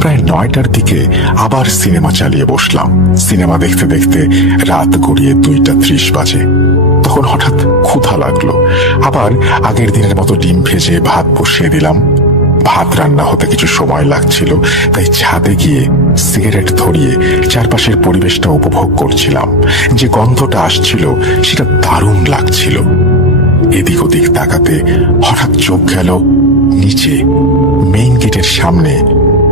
প্রায় 9টার দিকে আবার সিনেমা চালিয়ে বসলাম। সিনেমা দেখতে দেখতে রাত গড়িয়ে 2:30 বাজে। তখন হঠাৎ ক্ষুধা লাগলো। আবার আগের দিনের মতো ডিম ভেজে ভাত বসিয়ে দিলাম। ভাত রান্না হতে কিছু সময় লাগছিল, তাই ছাদে গিয়ে সিগারেট ধরিয়ে চারপাশের পরিবেশটা উপভোগ করছিলাম। যে গন্ধটা আসছিল সেটা দারুণ লাগছিল। এদিক ওদিক তাকাতে হঠাৎ চোখ গেল নিচে মেইন গেটের সামনে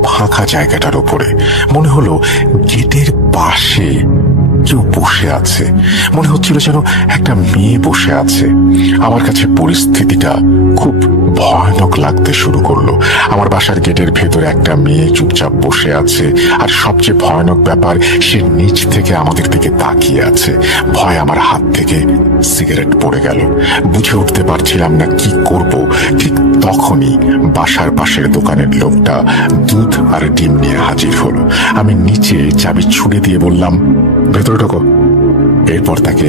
ফাঁকা জায়গাটার ওপরে। মনে হলো গেটের পাশে কেউ বসে আছে। মনে হচ্ছিল যেন একটা মেয়ে বসে আছে। আমার কাছে পরিস্থিতিটা খুব ভয়ানক লাগতে শুরু করলো। আমার বাসার গেটের ভেতরে একটা মেয়ে চুপচাপ বসে আছে, আর সবচেয়ে ভয়ানক ব্যাপার, সে নিচ থেকে আমাদের দিকে তাকিয়ে আছে। ভয় আমার হাত থেকে সিগারেট পড়ে গেল। বুঝে উঠতে পারছিলাম না কি করব। ঠিক তখনই বাসার পাশের দোকানের লোকটা দুধ আর ডিম নিয়ে হাজির হলো। আমি নিচে চাবি ছুড়ে দিয়ে বললাম, ভেতরে ঢোকো। এরপর তাকে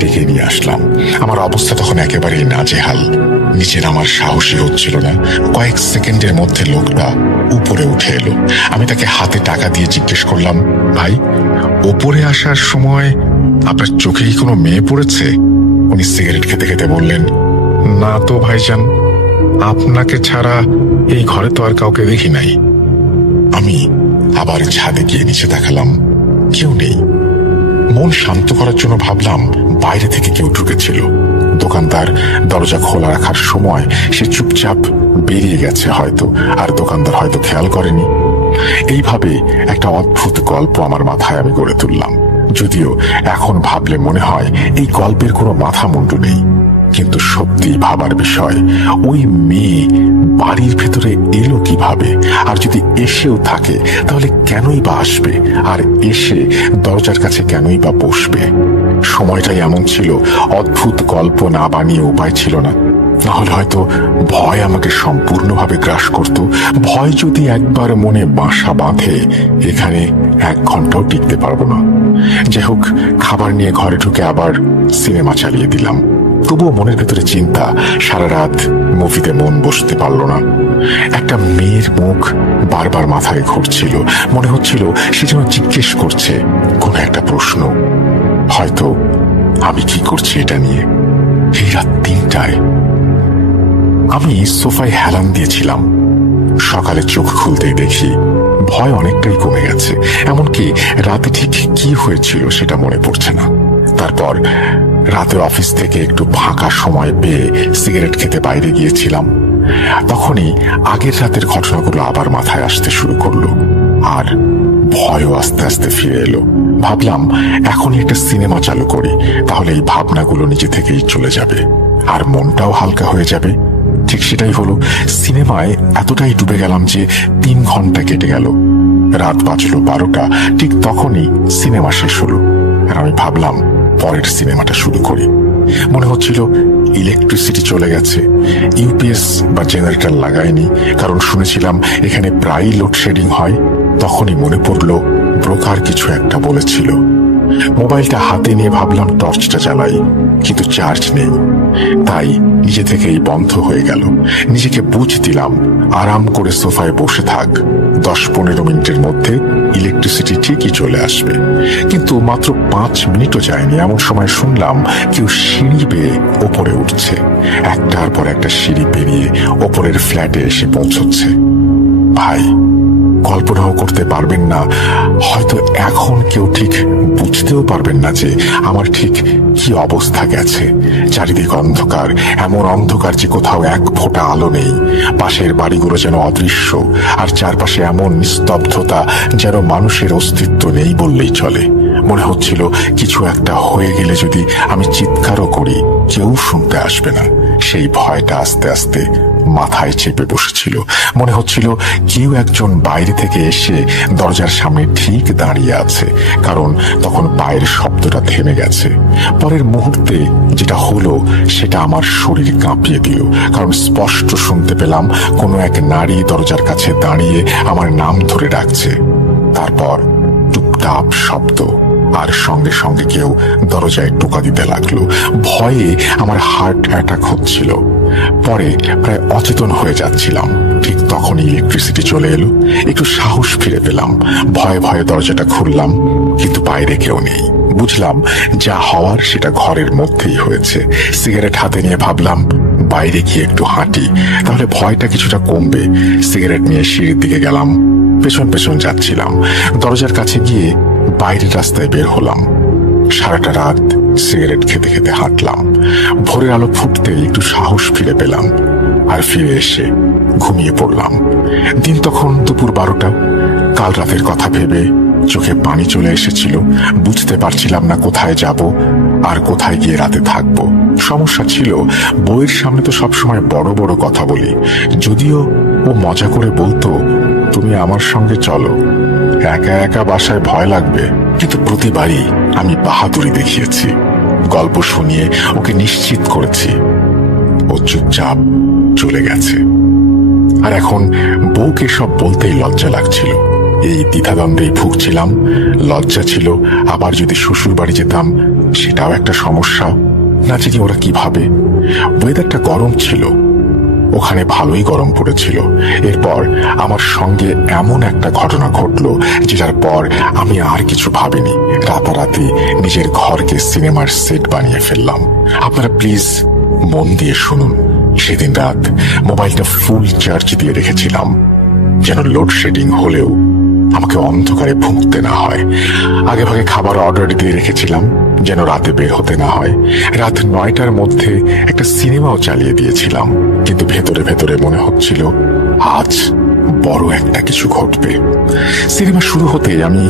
ডেকে নিয়ে আসলাম। আমার অবস্থা তখন একেবারেই নাজেহাল। নিচে নামার সাহসী হচ্ছিল না। কয়েক সেকেন্ডের মধ্যে লোকটা উপরে উঠে এলো। আমি তাকে হাতে টাকা দিয়ে জিজ্ঞেস করলাম, ভাই, ওপরে আসার সময় আপনার চোখে কি কোনো মেয়ে পড়েছে? উনি সিগারেট খেতে খেতে বললেন, না তো ভাইজান, আপনাকে ছাড়া এই ঘরে তো আর কাউকে দেখি নাই। আমি আবার ছাদে গিয়ে নিচে তাকালাম, কেউ নেই। মন শান্ত করার জন্য ভাবলাম বাইরে থেকে কেউ ঢুকেছিল। দোকানদার দরজা খোলা রাখার সময় সে চুপচাপ বেরিয়ে গেছে হয়তো, আর দোকানদার হয়তো খেয়াল করেনি। এইভাবে একটা অদ্ভুত গল্প আমার মাথায় আমি গড়ে তুললাম। যদিও এখন ভাবলে মনে হয় এই গল্পের কোনো মাথা মুন্ডু নেই, কিন্তু সত্যি ভাবার বিষয়, ওই মেয়ে বাড়ির ভেতরে এলো কিভাবে? আর যদি এসেও থাকে তাহলে কেনই বা আসবে? আর এসে দরজার কাছে কেনই বা বসবে? সময়টাই এমন ছিল, অদ্ভুত গল্প না বানিয়ে উপায় ছিল না। নাহলে হয়তো ভয় আমাকে সম্পূর্ণভাবে গ্রাস করত। ভয় যদি একবার মনে বাসা বাঁধে, এখানে 1 ঘন্টাও টিকতে পারবো না। যাই হোক, খাবার নিয়ে ঘরে ঢুকে আবার সিনেমা চালিয়ে দিলাম। তবুও মনের ভেতরে চিন্তা, সারা রাত মুভিতে মন বসতে পারল না। একটা মেয়ের মুখ বারবার মাথায় ঘুরছিল। মনে হচ্ছিল সে যেন জিজ্ঞেস করছে কোনো একটা প্রশ্ন। হয়তো আমি কি করছি এটা নিয়ে। এই রাত 3টায় আমি সোফায় হেলান দিয়েছিলাম। সকালে চোখ খুলতেই দেখি ভয় অনেকটাই কমে গেছে। এমনকি রাতে ঠিক কি হয়েছিল সেটা মনে পড়ছে না। তারপর রাতে অফিস থেকে একটু ফাঁকা সময় পেয়ে সিগারেট খেতে বাইরে গিয়েছিলাম। তখনই আগের রাতের ঘটনাগুলো আবার মাথায় আসতে শুরু করলো, আর ভয়ও আস্তে আস্তে ফিরে এলো। ভাবলাম এখনই একটা সিনেমা চালু করি, তাহলে এই ভাবনাগুলো নিজে থেকেই চলে যাবে আর মনটাও হালকা হয়ে যাবে। ঠিক সেটাই হলো। সিনেমায় এতটাই ডুবে গেলাম যে 3 ঘন্টা কেটে গেল। রাত বাজলো 12টা। ঠিক তখনই সিনেমা শেষ হলো, আর আমি ভাবলাম পরের সিনেমাটা শুরু করি। মনে হচ্ছিল ইলেকট্রিসিটি চলে গেছে। ইউপিএস বা জেনারেটর লাগাইনি, কারণ শুনেছিলাম এখানে প্রায়ই লোডশেডিং হয়। তখনই মনে পড়ল ব্রোকার কিছু একটা বলেছিল। মোবাইলটা হাতে নিয়ে ভাবলাম টর্চটা জ্বালাই, কিন্তু চার্জ নেই। তাই নিজে থেকেই বন্ধ হয়ে গেল। নিজেকে বুঝ দিলাম আরাম করে সোফায় বসে থাক, 10-15 মিনিটের মধ্যে ইলেকট্রিসিটি ঠিকই চলে আসবে। কিন্তু মাত্র 5 মিনিটও যায়নি, এমন সময় শুনলাম কেউ সিঁড়ি বেয়ে ওপরে উঠছে। একটার পর একটা সিঁড়ি পেরিয়ে ওপরের ফ্ল্যাটে এসে পৌঁছচ্ছে। ভাই, কল্পনাও করতে পারবেন না, হয়তো এখন কেউ ঠিক বুঝতেও পারবেন না যে আমার ঠিক কি অবস্থা গেছে। চারিদিক অন্ধকার, এমন অন্ধকার যে কোথাও এক ফোঁটা আলো নেই। পাশের বাড়িগুলো যেন অদৃশ্য, আর চারপাশে এমন নিস্তব্ধতা যেন মানুষের অস্তিত্ব নেই বললেই চলে। মনে হচ্ছিল কিছু একটা হয়ে গেলে যদি আমি চিৎকারও করি, কেউ শুনতে আসবে না। সেই ভয়টা আস্তে আস্তে মাথায় চেপে বসেছিল। মনে হচ্ছিল কেউ একজন বাইরে থেকে এসে দরজার সামনে ঠিক দাঁড়িয়ে আছে, কারণ তখন পায়ের শব্দটা থেমে গেছে। পরের মুহূর্তে যেটা হলো সেটা আমার শরীর কাঁপিয়ে দিল, কারণ স্পষ্ট শুনতে পেলাম কোনো এক নারী দরজার কাছে দাঁড়িয়ে আমার নাম ধরে ডাকছে। তারপর টুপটাপ শব্দ, আর সঙ্গে সঙ্গে কেউ দরজায় টোকা দিতে লাগলো। ভয়ে আমার হার্ট অ্যাটাক হচ্ছিল। পরে প্রায় অচেতন হয়ে যাচ্ছিলাম। ঠিক তখনই ইলেকট্রিসিটি চলে এলো। একটু সাহস ফিরে পেলাম। ভয়ে ভয়ে দরজাটা খুললাম, কিন্তু বাইরে কেউ নেই। বুঝলাম যা হওয়ার সেটা ঘরের মধ্যেই হয়েছে। সিগারেট হাতে নিয়ে ভাবলাম বাইরে গিয়ে একটু হাঁটি, তাহলে ভয়টা কিছুটা কমবে। সিগারেট নিয়ে সিঁড়ির দিকে গেলাম। পেছন পেছন যাচ্ছিলাম। দরজার কাছে গিয়ে বাইরের রাস্তায় বের হলাম। সারাটা রাত সিগারেট খেতে খেতে হাঁটলাম। ভোরের আলো ফুটতে একটু সাহস ফিরে পেলাম, আর ফিরে এসে ঘুমিয়ে পড়লাম। দিন তখন দুপুর 12টা। কাল রাতের কথা ভেবে চোখে পানি চলে এসেছিল। বুঝতে পারছিলাম না কোথায় যাব আর কোথায় গিয়ে রাতে থাকবো। সমস্যা ছিল, বউয়ের সামনে তো সবসময় বড় বড় কথা বলি। যদিও ও মজা করে বলতো, তুমি আমার সঙ্গে চলো, একা একা বাসায় ভয় লাগবে। কিন্তু প্রতিবারই আমি বাহাদুরি দেখিয়েছি। গল্প শুনিয়ে ওকে নিশ্চিত করেছি। ও চুপচাপ চলে গেছে। আর এখন বউকে সব বলতেই লজ্জা লাগছিল। এই দ্বিধাদ্বন্দ্বেই ভুগছিলাম। লজ্জা ছিল, আবার যদি শ্বশুর বাড়ি যেতাম সেটাও একটা সমস্যা। না জানি ওরা কি ভাবে। ওয়েদারটা গরম ছিল, ওখানে ভালোই গরম পড়েছিল। এরপর আমার সঙ্গে এমন একটা ঘটনা ঘটলো যেটার পর আমি আর কিছু ভাবিনি। রাতারাতি নিজের ঘরকে সিনেমার সেট বানিয়ে ফেললাম। আপনারা প্লিজ মন দিয়ে শুনুন। সেদিন রাত মোবাইলটা ফুল চার্জ দিয়ে রেখেছিলাম, যেন লোডশেডিং হলেও আমাকে অন্ধকারে ভুগতে না হয়। আগে ভাগে খাবার অর্ডার দিয়ে রেখেছিলাম, যেন রাতে বের হতে না হয়। রাত 9টার মধ্যে একটা সিনেমাও চালিয়ে দিয়েছিলাম, কিন্তু ভেতরে ভেতরে মনে হচ্ছিল আজ বড় একটা কিছু ঘটবে। সিনেমা শুরু হতে আমি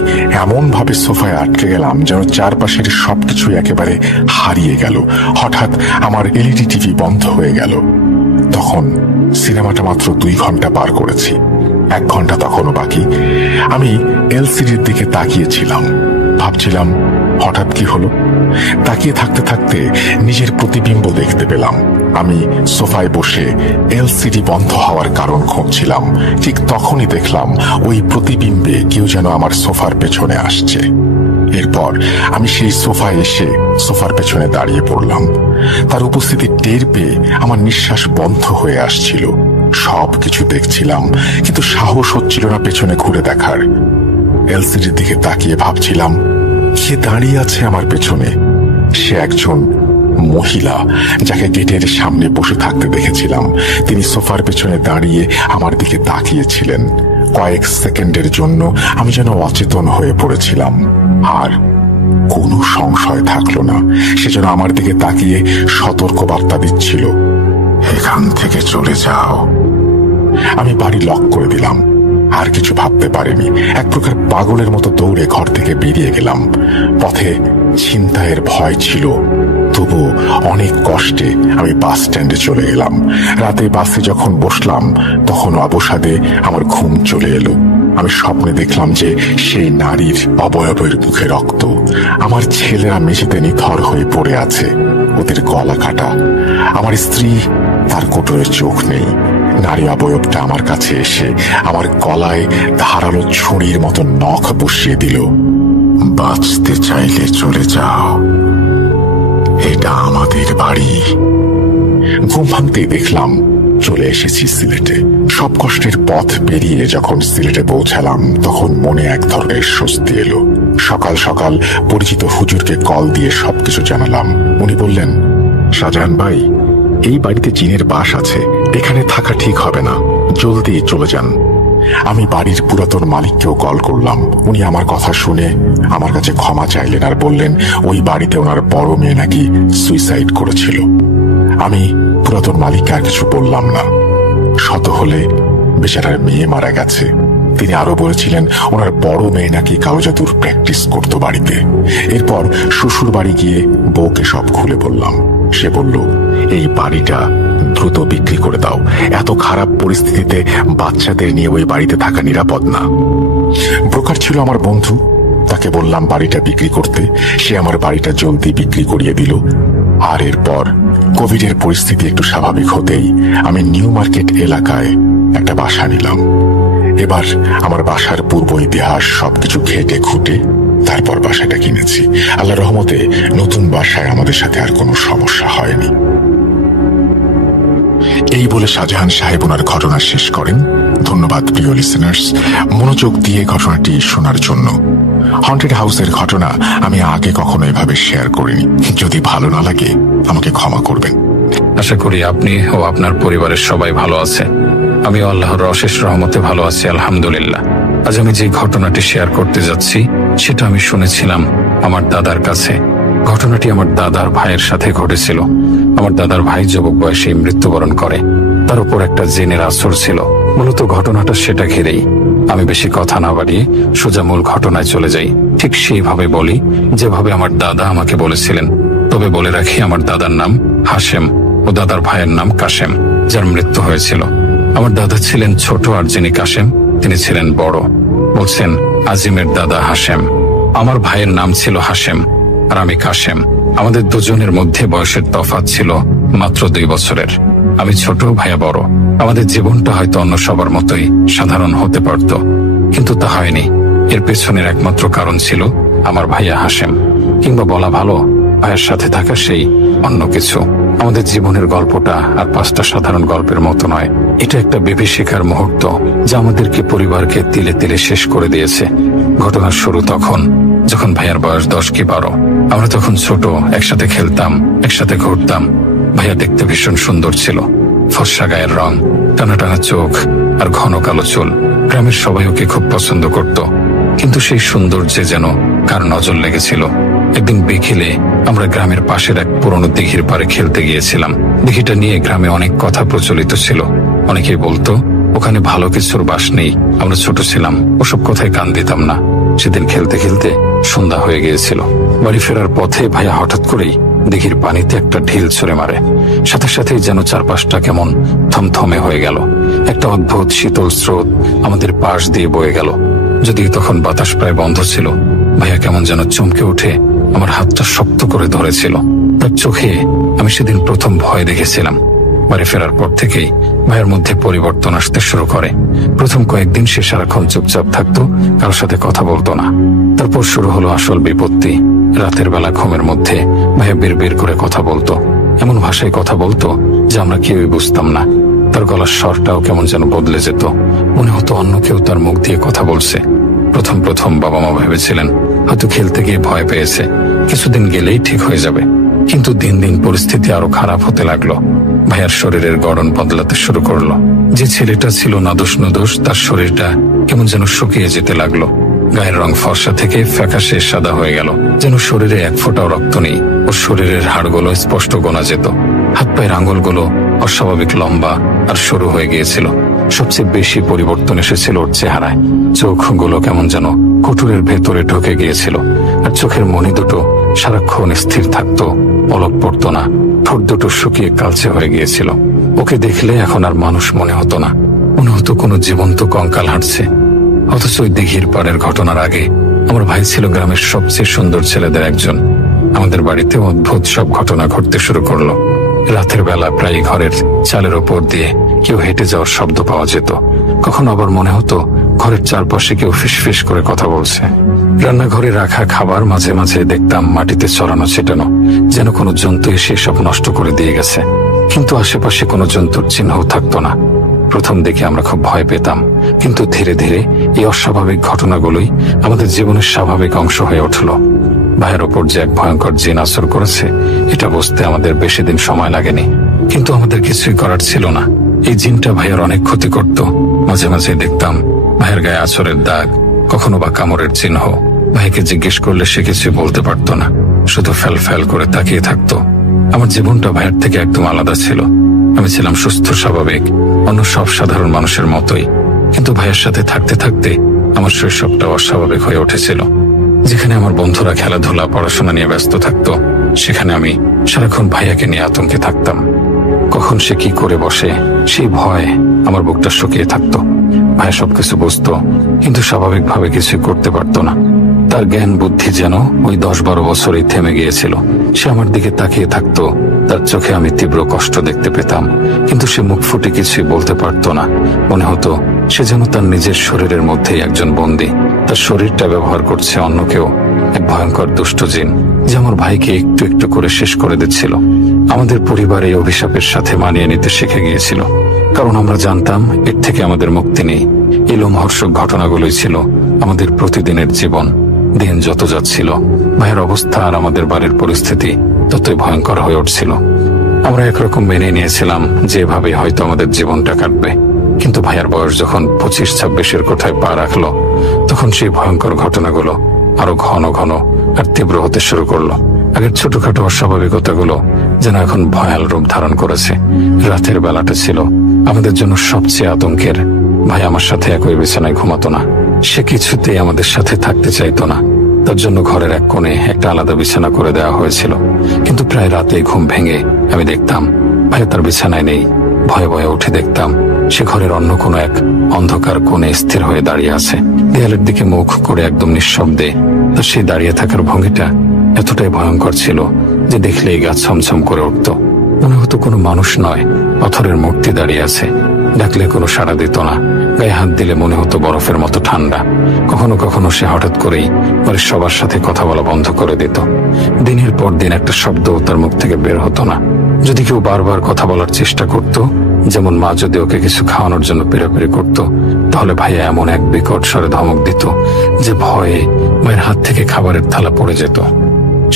এমন ভাবে সোফায় আটকে গেলাম যেন চারপাশের সবকিছু একেবারে হারিয়ে গেল। হঠাৎ আমার এলইডি টিভি বন্ধ হয়ে গেল। তখন সিনেমাটা মাত্র 2 ঘন্টা পার করেছি। 1 ঘন্টা তখনও বাকি। আমি এলসিডির দিকে তাকিয়েছিলাম, ভাবছিলাম হঠাৎ কি হলো। তাকিয়ে থাকতে থাকতে নিজের প্রতিবিম্ব দেখতে পেলাম। আমি সোফায় বসে এলসিডি বন্ধ হওয়ার কারণ খুঁজছিলাম। ঠিক তখনই দেখলাম ওই প্রতিবিম্বে কেউ যেন আমার সোফার পেছনে আসছে। এরপর আমি সেই সোফায় এসে সোফার পেছনে দাঁড়িয়ে পড়লাম। তার উপস্থিতি টের পেয়ে আমার নিঃশ্বাস বন্ধ হয়ে আসছিল। সবকিছু দেখছিলাম, কিন্তু সাহস হচ্ছিল না পেছনে ঘুরে দেখার। এলসিডির দিকে তাকিয়ে ভাবছিলাম কে দাঁড়িয়ে আছে আমার পেছনে। সে একজন মহিলা, যাকে গেটের সামনে বসে থাকতে দেখেছিলাম। তিনি সোফার পেছনে দাঁড়িয়ে আমার দিকে তাকিয়েছিলেন। কয়েক সেকেন্ডের জন্য আমি যেন অচেতন হয়ে পড়েছিলাম, আর কোনো সংশয় থাকলো না। সে যেন আমার দিকে তাকিয়ে সতর্ক বার্তা দিচ্ছিল, এখান থেকে চলে যাও। আমি বাড়ি লক করে দিলাম। আর কিছু ভাবতে পারিনি। এক প্রকার পাগলের মতো দৌড়ে ঘর থেকে বেরিয়ে গেলাম। পথে ছিনতাইয়ের ভয় ছিল, তবু অনেক কষ্টে আমি বাস স্ট্যান্ডে চলে এলাম। রাতে বাসে যখন বসলাম তখন অবসাদে আমার ঘুম চলে এলো। আমি স্বপ্নে দেখলাম যে সেই নারীর অবয়বের মুখে রক্ত। আমার ছেলেরা মেঝেতে নিথর হয়ে পড়ে আছে, ওদের গলা কাটা। আমার স্ত্রী, তার কোটরে চোখ নেই। নারী অবয়বটা আমার কাছে এসে আমার গলায় ধারালো ছুরির মতো নখ বসিয়ে দিল। বাঁচতে চাইলে চলে যাও, এটা আমাদের বাড়ি। ঘুম ভাঙতেই দেখলাম চলে এসেছি সিলেটে। সব কষ্টের পথ পেরিয়ে যখন সিলেটে পৌঁছালাম তখন মনে এক ধরনের স্বস্তি এলো। সকাল সকাল পরিচিত হুজুরকে কল দিয়ে সবকিছু জানালাম। উনি বললেন, শাহজাহান ভাই, এই বাড়িতে জিনের বাস আছে, এখানে থাকা ঠিক হবে না, জলদি চলে যান। আমি বাড়ির পুরাতন মালিককেও কল করলাম। উনি আমার কথা শুনে আমার কাছে ক্ষমা চাইলেন আর বললেন ওই বাড়িতে ওনার বড় মেয়ে নাকি সুইসাইড করেছিল। আমি পুরাতন মালিককে আর কিছু বললাম না। শত হলে বেচারার মেয়ে মারা গেছে। তিনি আরো বলেছিলেন ওনার বড় মেয়ে নাকি কাগজাদুর প্র্যাকটিস করতো বাড়িতে। এরপর শ্বশুর বাড়ি গিয়ে বউকে সব খুলে বললাম। সে বলল, এই বাড়িটা দ্রুত বিক্রি করে দাও। এত খারাপ পরিস্থিতিতে বাচ্চাদের নিয়ে ওই বাড়িতে থাকা নিরাপদ না। ব্রোকার ছিল আমার বন্ধু, তাকে বললাম বাড়িটা বিক্রি করতে। সে আমার বাড়িটা জলদি বিক্রি করিয়ে দিল। আর এরপর কোভিডের পরিস্থিতি একটু স্বাভাবিক হতেই আমি নিউ মার্কেট এলাকায় একটা বাসা নিলাম। এবার আমার বাসার পূর্ব ইতিহাস সবকিছু ঘেটে খুঁটে তারপর বাসাটা কিনেছি। আল্লাহর রহমতে নতুন বাসায় আমাদের সাথে আর কোনো সমস্যা হয়নি। এই বলে শাহজাহান সাহেব ওনার ঘটনা শেষ করেন। ধন্যবাদ প্রিয় লিসেনার্স, মনোযোগ দিয়ে ঘটনাটি শোনার জন্য। হন্টেড হাউসের ঘটনা আমি আগে কখনো এভাবে শেয়ার করিনি। যদি ভালো না লাগে আমাকে ক্ষমা করবেন। আশা করি আপনি ও আপনার পরিবারের সবাই ভালো আছে। আমি আল্লাহর অশেষ রহমতে ভালো আছি, আলহামদুলিল্লাহ। আজ আমি যে ঘটনাটি শেয়ার করতে যাচ্ছি সেটা আমি শুনেছিলাম আমার দাদার কাছে। ঘটনাটি আমার দাদার ভাইয়ের সাথে ঘটেছিল। আমার দাদার ভাই যুবক বয়সে মৃত্যুবরণ করে। তার উপর একটা জিনের আসর ছিল। মূলত ঘটনাটা সেটা ঘিরেই। আমি বেশি কথা না বাড়িয়ে সোজা মূল ঘটনায় চলে যাই। ঠিক সেইভাবে বলি যেভাবে আমার দাদা আমাকে বলেছিলেন। তবে বলে রাখি, আমার দাদার নাম হাশেম ও দাদার ভাইয়ের নাম কাশেম, যার মৃত্যু হয়েছিল। আমার দাদা ছিলেন ছোট, আর যিনি কাশেম তিনি ছিলেন বড়। বলছেন আজিমের দাদা হাশেম। আমার ভাইয়ের নাম ছিল হাশেম আর আমি কাশেম। আমাদের দুজনের মধ্যে বয়সের তফাৎ ছিল মাত্র 2 বছরের। আমি ছোট, ভাইয়া বড়। আমাদের জীবনটা হয়তো অন্য সবার মতোই সাধারণ হতে পারত, কিন্তু তা হয়নি। এর পেছনের একমাত্র কারণ ছিল আমার ভাইয়া হাশেম, কিংবা বলা ভালো ভাইয়ের সাথে থাকা সেই অন্য কিছু। আমাদের জীবনের গল্পটা আর 5টা সাধারণ গল্পের মতো নয়। এটা একটা বিভীষিকার মুহূর্ত যা আমাদেরকে পরিবারকে তিলে তিলে শেষ করে দিয়েছে। ঘটনার শুরু তখন যখন ভাইয়ার বয়স 10 কি 12। আমরা তখন ছোট, একসাথে খেলতাম, একসাথে ঘুরতাম। ভাইয়া দেখতে ভীষণ সুন্দর ছিল। ফর্সা গায়ের রং, টানা টানা চোখ আর ঘন কালো চুল। গ্রামের সবাই ওকে খুব পছন্দ করত। কিন্তু সেই সৌন্দর্যে যেন কার নজর লেগেছিল। একদিন বিকেলে আমরা গ্রামের পাশের এক পুরনো দিঘির পাড়ে খেলতে গিয়েছিলাম। দিঘিটা নিয়ে গ্রামে অনেক কথা প্রচলিত ছিল। অনেকেই বলতো ওখানে ভালো কিছুর বাস নেই। আমরা ছোট ছিলাম, ওসব কথায় কান দিতাম না। সেদিন খেলতে খেলতে সন্ধ্যা হয়ে গিয়েছিল। বাড়ি ফেরার পথে ভাইয়া হঠাৎ করেই দিঘির পানিতে একটা ঢিল ছুঁড়ে মারে। সাথে সাথেই যেন চারপাশটা কেমন থমথমে হয়ে গেল। একটা অদ্ভুত শীতল স্রোত আমাদের পাশ দিয়ে বয়ে গেল। যদিও তখন বাতাস প্রায় বন্ধ ছিল, ভাইয়া কেমন যেন চমকে উঠে আমার হাতটা শক্ত করে ধরেছিল। তার চোখে আমি সেদিন প্রথম ভয় দেখেছিলাম। বাড়ি ফেরার পর থেকেই ভাইয়ের মধ্যে পরিবর্তন আসতে শুরু করে। প্রথম কয়েকদিন সে সারাক্ষণ চুপচাপ থাকতো, কারোর সাথে কথা বলতো না। তারপর শুরু হলো আসল বিপত্তি। রাতের বেলা ঘুমের মধ্যে ভাইয়া বের করে কথা বলতো। এমন ভাষায় কথা বলতো যে আমরা কেউই বুঝতাম না। তার গলার স্বরটাও কেমন যেন বদলে যেত। মনে হতো অন্য কেউ তার মুখ দিয়ে কথা বলছে। প্রথম বাবা মা ভেবেছিলেন হয়তো খেলতে গিয়ে ভয় পেয়েছে, কিছুদিন গেলেই ঠিক হয়ে যাবে। কিন্তু দিন দিন পরিস্থিতি আরো খারাপ হতে লাগলো। ভাইয়ার শরীরের গড়ন বদলাতে শুরু করলো। যে ছেলেটা ছিল নাদোষ নুদোষ, তার শরীরটা কেমন যেন শুকিয়ে যেতে লাগলো। গায়ের রং ফর্সা থেকে ফ্যাকাশে সাদা হয়ে গেল, যেন শরীরে এক ফোঁটাও রক্ত নেই। ওর শরীরের হাড়গুলো স্পষ্ট গোনা যেত। হাত পায়ের আঙুলগুলো অস্বাভাবিক লম্বা আর সরু হয়ে গিয়েছিল। সবচেয়ে বেশি পরিবর্তন এসেছিল ওর চেহারায়। চোখগুলো কেমন যেন কুটুরের ভেতরে ঢুকে গিয়েছিল, আর চোখের মণি দুটো সারাক্ষণ স্থির থাকতো, পলক পড়তো না। ঠোঁট দুটো শুকিয়ে কালচে হয়ে গিয়েছিল। ওকে দেখলে এখন আর মানুষ মনে হতো না, মনে হতো কোনো জীবন্ত কঙ্কাল হাঁটছে। অথচ ওই দিঘির পাড়ের ঘটনার আগে আমার ভাই ছিল গ্রামের সবচেয়ে সুন্দর ছেলেদের একজন। আমাদের বাড়িতে অদ্ভুত সব ঘটনা ঘটতে শুরু করলো। রাতের বেলা প্রায় ঘরের চালের ওপর দিয়ে কেউ হেঁটে যাওয়ার শব্দ পাওয়া যেত। কখনো আবার মনে হতো ঘরের চারপাশে কেউ ফিসফিস করে কথা বলছে। রান্নাঘরে রাখা খাবার মাঝে মাঝে দেখতাম মাটিতে ছড়ানো ছিটানো, যেন কোনো জন্তু এসে সব নষ্ট করে দিয়ে গেছে। কিন্তু আশেপাশে কোনো জন্তুর চিহ্নও থাকতো না। প্রথম দিকে আমরা খুব ভয় পেতাম, কিন্তু ধীরে ধীরে এই অস্বাভাবিক ঘটনাগুলোই আমাদের জীবনের স্বাভাবিক অংশ হয়ে উঠল। ভাইয়ের ওপর যে এক ভয়ঙ্কর জিন আসর করেছে, এটা বুঝতে আমাদের বেশি দিন সময় লাগেনি। কিন্তু আমাদের কিছুই করার ছিল না। এই জিনটা ভাইয়ের অনেক ক্ষতি করত। মাঝে মাঝে দেখতাম ভাইয়ের গায়ে আঁচড়ের দাগ, কখনো বা কামড়ের চিহ্ন। ভাইকে জিজ্ঞেস করলে সে কিছুই বলতে পারতো না, শুধু ফ্যাল করে তাকিয়ে থাকতো। আমার জীবনটা ভাইয়ের থেকে একদম আলাদা ছিল। আমি ছিলাম সুস্থ, স্বাভাবিক, অন্য সব সাধারণ মানুষের মতোই। কিন্তু ভাইয়ের সাথে থাকতে থাকতে আমার শৈশবটা অস্বাভাবিক হয়ে উঠেছিল। যেখানে আমার বন্ধুরা খেলাধুলা, পড়াশোনা নিয়ে ব্যস্ত থাকতো, সেখানে আমি সারাক্ষণ ভাইয়াকে নিয়ে আতঙ্কে থাকতাম। কখন সে কি করে বসে সেই ভয় আমার বুকটা শুকিয়ে থাকতো। ভাইয়া সবকিছু বুঝতো, কিন্তু স্বাভাবিকভাবে কিছুই করতে পারতো না। তার জ্ঞান বুদ্ধি যেন ওই 10-12 বছরেই থেমে গিয়েছিল। সে আমার দিকে তাকিয়ে থাকতো, তার চোখে আমি তীব্র কষ্ট দেখতে পেতাম, কিন্তু সে মুখ ফুটে কিছুই বলতে পারতো না। মনে হতো সে যেন তার নিজের শরীরের মধ্যেই একজন বন্দী। তার শরীরটা ব্যবহার করছে অন্য কেউ, এক ভয়ঙ্কর দুষ্ট জিন, যে আমার ভাইকে একটু একটু করে শেষ করে দিচ্ছিল। আমাদের পরিবার এই অভিশাপের সাথে মানিয়ে নিতে শিখে গিয়েছিল, কারণ আমরা জানতাম এর থেকে আমাদের মুক্তি নেই। এই লোমহর্ষক ঘটনাগুলোই ছিল আমাদের প্রতিদিনের জীবন। দিন যত যাচ্ছিল, ভাইয়ের অবস্থা আর আমাদের বাড়ির পরিস্থিতি ততই ভয়ঙ্কর হয়ে উঠছিল। আমরা একরকম মেনে নিয়েছিলাম যে এভাবে হয়তো আমাদের জীবনটা কাটবে, কিন্তু ভাইয়ার বয়স যখন 25-26-এর কোঠায় পা রাখলো, তখন সেই ভয়ঙ্কর ঘটনাগুলো আরো ঘন ঘন আর তীব্র হতে শুরু করলো। আগের ছোটখাটো অস্বাভাবিকতাগুলো যেন এখন ভয়াল রূপ ধারণ করেছে। রাতের বেলাটা ছিল আমাদের জন্য সবচেয়ে আতঙ্কের। ভাই আমার সাথে একই বিছানায় ঘুমাতো না, সে কিছুতেই আমাদের সাথে থাকতে চাইতো না। তার জন্য ঘরের এক কোণে একটা আলাদা বিছানা করে দেওয়া হয়েছিল, কিন্তু প্রায় রাতে ঘুম ভেঙে আমি দেখতাম ভাই তার বিছানায় নেই। ভয়ে ভয়ে উঠে দেখতাম সে ঘরের অন্য কোনো এক অন্ধকার কোণে স্থির হয়ে দাঁড়িয়ে আছে, দেয়ালের দিকে মুখ করে একদম নিঃশব্দে। তার সেই দাঁড়িয়ে থাকার ভঙ্গিটা এতটাই ভয়ঙ্কর ছিল যে দেখলেই গা ছমছম করে উঠত। মনে হতো কোনো মানুষ নয়, পাথরের মূর্তি দাঁড়িয়ে আছে। ডাকলে কোনো সাড়া দিত না, গায়ে হাত দিলে মনে হতো বরফের মতো ঠান্ডা। কখনো কখনো সে হঠাৎ করেই বাড়ির সবার সাথে কথা বলা বন্ধ করে দিত। দিনের পর দিন একটা শব্দও তার মুখ থেকে বের হতো না। যদি কেউ বারবার কথা বলার চেষ্টা করত, যেমন মা যদি ওকে কিছু খাওয়ানোর জন্য পেরাপেরি করত, তাহলে ভাইয়া এমন এক বিকট স্বরে ধমক দিত যে ভয়ে মায়ের হাত থেকে খাবারের থালা পড়ে যেত।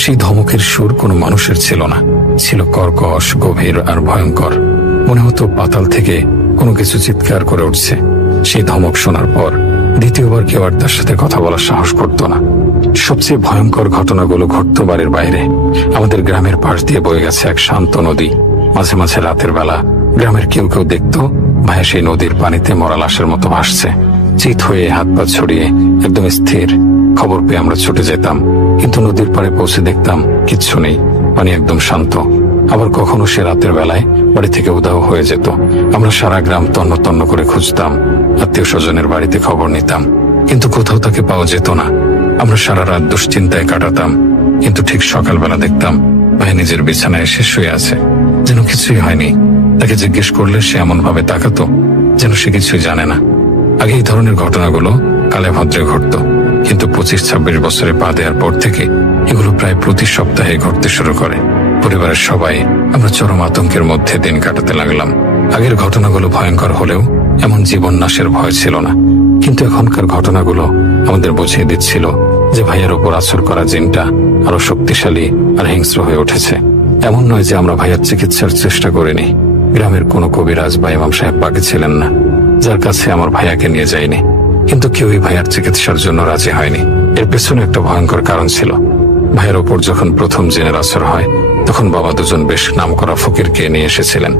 সেই ধমকের সুর কোনো মানুষের ছিল না, ছিল কর্কশ, গভীর আর ভয়ঙ্কর। মনে হতো পাতাল থেকে কোনো কিছু চিৎকার করে উঠছে। সেই ধমক শোনার পর দ্বিতীয়বার কেউ আর তার সাথে কথা বলার সাহস করত না। সবচেয়ে ভয়ঙ্কর ঘটনাগুলো ঘটত বাড়ির বাইরে। আমাদের গ্রামের পাশ দিয়ে বয়ে গেছে এক শান্ত নদী। মাঝে মাঝে রাতের বেলা গ্রামের কেউ কেউ দেখত ভাইয়া সেই নদীর পানিতে মরা লাশের মতো ভাসছে, চিত হয়ে হাত পা ছড়িয়ে একদম স্থির। খবর পেয়ে আমরা ছুটে যেতাম, কিন্তু নদীর পাড়ে পৌঁছে দেখতাম কিচ্ছু নেই, পানি একদম শান্ত। আবার কখনো সে রাতের বেলায় বাড়ি থেকে উধাও হয়ে যেত। আমরা সারা গ্রাম তন্ন তন্ন করে খুঁজতাম, আত্মীয় স্বজনের বাড়িতে খবর নিতাম, কিন্তু কোথাও তাকে পাওয়া যেত না। আমরা সারা রাত দুশ্চিন্তায় কাটাতাম, কিন্তু ঠিক সকালবেলা দেখতাম ভাই নিজের বিছানায় শেষ হয়ে আছে, যেন কিছুই হয়নি। তাকে জিজ্ঞেস করলে সে এমন ভাবে তাকাতো যেন সে কিছুই জানে না। আগে এই ধরনের ঘটনাগুলো কালে ভদ্রে ঘটতো, কিন্তু 25-26 বছরে পা দেওয়ার পর থেকে এগুলো প্রায় প্রতি সপ্তাহে ঘটতে শুরু করে। পরিবারের সবাই আমরা চরম আতঙ্কের মধ্যে দিন কাটাতে লাগলাম। আগের ঘটনাগুলো ভয়ঙ্কর হলেও এমন জীবন নাশের ভয় ছিল না, কিন্তু এখনকার ঘটনাগুলো আমাদের বুঝিয়ে দিচ্ছিল যে ভাইয়ের উপর আছর করা জিনটা আরো শক্তিশালী আর হিংস্র হয়ে উঠেছে। এমন নয় যে আমরা ভাইয়ার চিকিৎসার চেষ্টা করিনি। গ্রামের কোনো কবিরাজ বা ইমাম সাহেব বাকি ছিলেন না যার কাছে আমার ভাইয়াকে নিয়ে যায়নি, কিন্তু কেউই ভাইয়ার চিকিৎসার জন্য রাজি হয়নি। এর পেছনে একটা ভয়ঙ্কর কারণ ছিল। ভাইয়ের ওপর যখন প্রথম জিনের আসর হয়, তখন বাবা দুজন বেশ নামকরা ফকিরকে নিয়ে এসেছিলেন।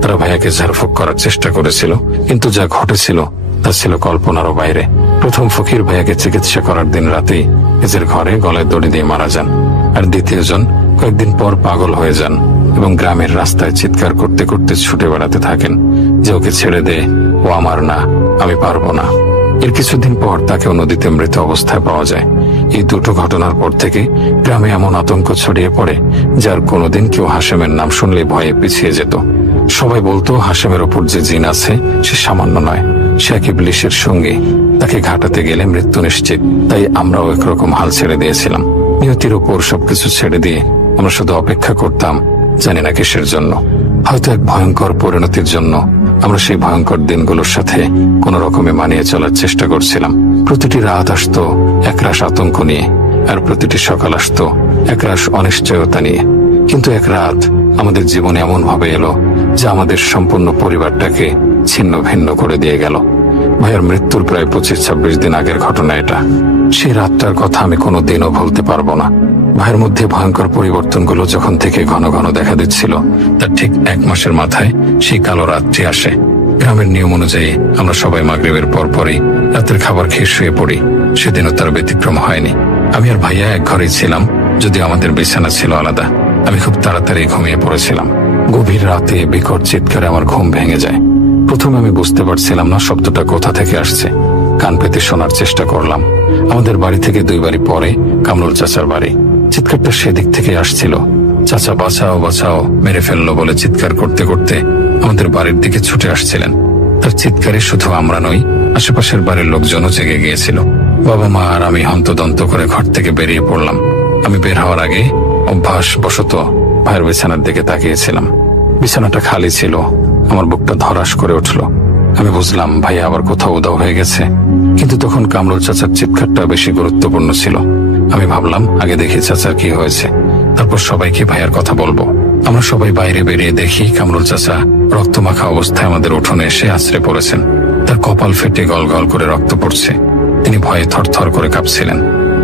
তারা ভাইয়াকে ঝাড়ফুঁক করার চেষ্টা করেছিল, কিন্তু যা ঘটেছিল তা ছিল কল্পনারও বাইরে। প্রথম ফকির ভাইয়াকে চিকিৎসা করার দিন রাতেই নিজের ঘরে গলায় দড়ি দিয়ে মারা যান, আর দ্বিতীয়জন কয়েকদিন পর পাগল হয়ে যান এবং গ্রামের রাস্তায় চিৎকার করতে করতে ছুটে বেড়াতে থাকেন যে ওকে ছেড়ে দে, ও আমার না, আমি পারবো না। এর কিছুদিন পর তাকেও নদীতে মৃত অবস্থায় পাওয়া যায়। এই দুটো ঘটনার পর থেকে গ্রামে এমন আতঙ্ক ছড়িয়ে পড়ে যার কোনোদিন কেউ হাশেমের নাম শুনলে ভয়ে পিছিয়ে যেত। সবাই বলতো হাশেমের ওপর যে জিন আছে সে সামান্য নয়, সে এক ইবলিশের সঙ্গে, তাকে ঘাটাতে গেলে মৃত্যু নিশ্চিত। তাই আমরাও একরকম হাল ছেড়ে দিয়েছিলাম। নিয়তির ওপর সবকিছু ছেড়ে দিয়ে আমরা শুধু অপেক্ষা করতাম, জানি না কিসের জন্য। হয়তো এক ভয়ঙ্কর পরিণতির জন্য। আমরা সেই ভয়ঙ্কর দিনগুলোর সাথে কোন রকমে মানিয়ে চলার চেষ্টা করছিলাম। প্রতিটি রাত আসতো একরাশ আতঙ্ক নিয়ে, আর প্রতিটি সকাল আসতো একরাশ অনিশ্চয়তা নিয়ে। কিন্তু এক রাত আমাদের জীবনে এমন ভাবে এলো যা আমাদের সম্পূর্ণ পরিবারটাকে ছিন্ন ভিন্ন করে দিয়ে গেল। ভাইয়ের মৃত্যুর প্রায় 25-26 দিন আগের ঘটনা এটা। সেই রাতটার কথা আমি কোনো দিনও ভুলতে পারবো না। ভাইয়ের মধ্যে ভয়ঙ্কর পরিবর্তনগুলো যখন থেকে ঘন ঘন দেখা দিচ্ছিল, তার ঠিক 1 মাসের মাথায় সেই কালো রাতটি আসে। গ্রামের নিয়ম অনুযায়ী আমরা সবাই মাগরিবের পরপরই রাতের খাবার খেয়ে শুয়ে পড়ি। সেদিনও তার ব্যতিক্রম হয়নি। আমি আর ভাইয়া এক ঘরেই ছিলাম, যদিও আমাদের বিছানা ছিল আলাদা। আমি খুব তাড়াতাড়ি ঘুমিয়ে পড়েছিলাম। গভীর রাতে বিকট চিৎকারে আমার ঘুম ভেঙে যায়। প্রথমে আমি বুঝতে পারছিলাম না শব্দটা কোথা থেকে আসছে। কান পেতে শোনার চেষ্টা করলাম। আমাদের বাড়ি থেকে 2 বাড়ি পরে কামরুল চাচার বাড়ি। চিৎকারটা সেদিক থেকে আসছিল। চাচা বাঁচাও বাঁচাও, মেরে ফেললো বলে চিৎকার করতে করতে আমাদের বাড়ির দিকে ছুটে আসছিলেন। তার চিৎকারে শুধু আমরা নই, আশেপাশের বাড়ির লোকজনও জেগে গিয়েছিল। বাবা মা আর আমি হন্তদন্ত করে ঘর থেকে বেরিয়ে পড়লাম। আমি বের হওয়ার আগে অভ্যাসবশত ভাইয়ের বিছানার দিকে তাকিয়েছিলাম। বিছানাটা খালি ছিল। আমার বুকটা ধড়াস করে উঠল। আমি বুঝলাম ভাইয়া আবার কোথাও উধাও হয়ে গেছে। কিন্তু তখন কামরুল চাচার চিৎকারটা বেশি গুরুত্বপূর্ণ ছিল। আমি ভাবলাম আগে দেখি চাচার কি হয়েছে, তারপর সবাইকে ভাইয়ার কথা বলবো। আমরা সবাই বাইরে বেরিয়ে দেখি কামরুল চাচা রক্তমাখা অবস্থায় আমাদের উঠোনে এসে আছড়ে পড়েছেন। তার কপাল ফেটে গল গল করে রক্ত পড়ছে। তিনি ভয়ে থরথর করে কাঁপছিলেন।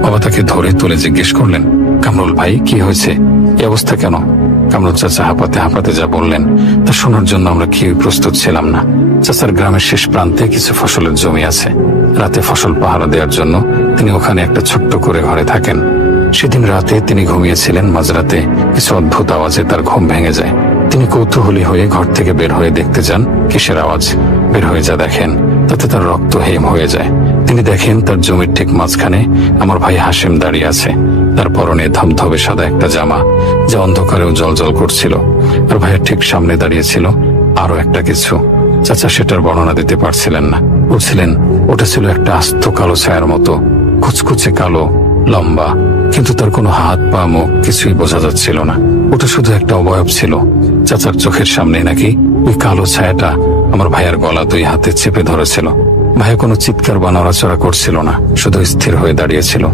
বাবা তাকে ধরে তুলে জিজ্ঞেস করলেন, কামরুল ভাই, কি হয়েছে? এই অবস্থা কেন? কামরুল চাচা হাঁপাতে হাঁপাতে যা বললেন তা শোনার জন্য আমরা কেউই প্রস্তুত ছিলাম না। চাচার গ্রামের শেষ প্রান্তে কিছু ফসলের জমি আছে। রাতে ফসল পাহারা দেওয়ার জন্য তিনি ওখানে একটা ছোট্ট করে ঘরে থাকেন। সেদিন রাতে তিনি ঘুমিয়েছিলেন। মাঝরাতে কিছু অদ্ভুত আওয়াজে তার ঘুম ভেঙে যায়। তিনি কৌতূহলী হয়ে ঘর থেকে বের হয়ে দেখতে যান কিসের আওয়াজ। বের হয়ে যা দেখেন তাতে তার রক্ত হেম হয়ে যায়। তিনি দেখেন তার জমির ঠিক মাঝখানে আমার ভাই হাসেম দাঁড়িয়ে আছে। তার পরনে ধবধবে সাদা একটা জামা, যা অন্ধকারেও জ্বলজ্বল করছিল। আর ভাইয়ের ঠিক সামনে দাঁড়িয়েছিল আরো একটা কিছু। চাচা সেটার বর্ণনা দিতে পারছিলেন না। বলছিলেন ওটা ছিল একটা আস্ত কালো ছায়ার মতো, কুচকুচে কালো, লম্বা, কিন্তু তার কোনো হাত পা মুখ কিছুই বোঝা যাচ্ছিল না। ওটা শুধু একটা অবয়ব ছিল। চাচার চোখের সামনে নাকি ওই কালো ছায়াটা আমার ভাইয়ের গলা 2 হাতে চেপে ধরেছিল। ভাইয়া কোনো চিৎকার বা নড়াচড়া করছিল না, শুধু স্থির হয়ে দাঁড়িয়েছিল।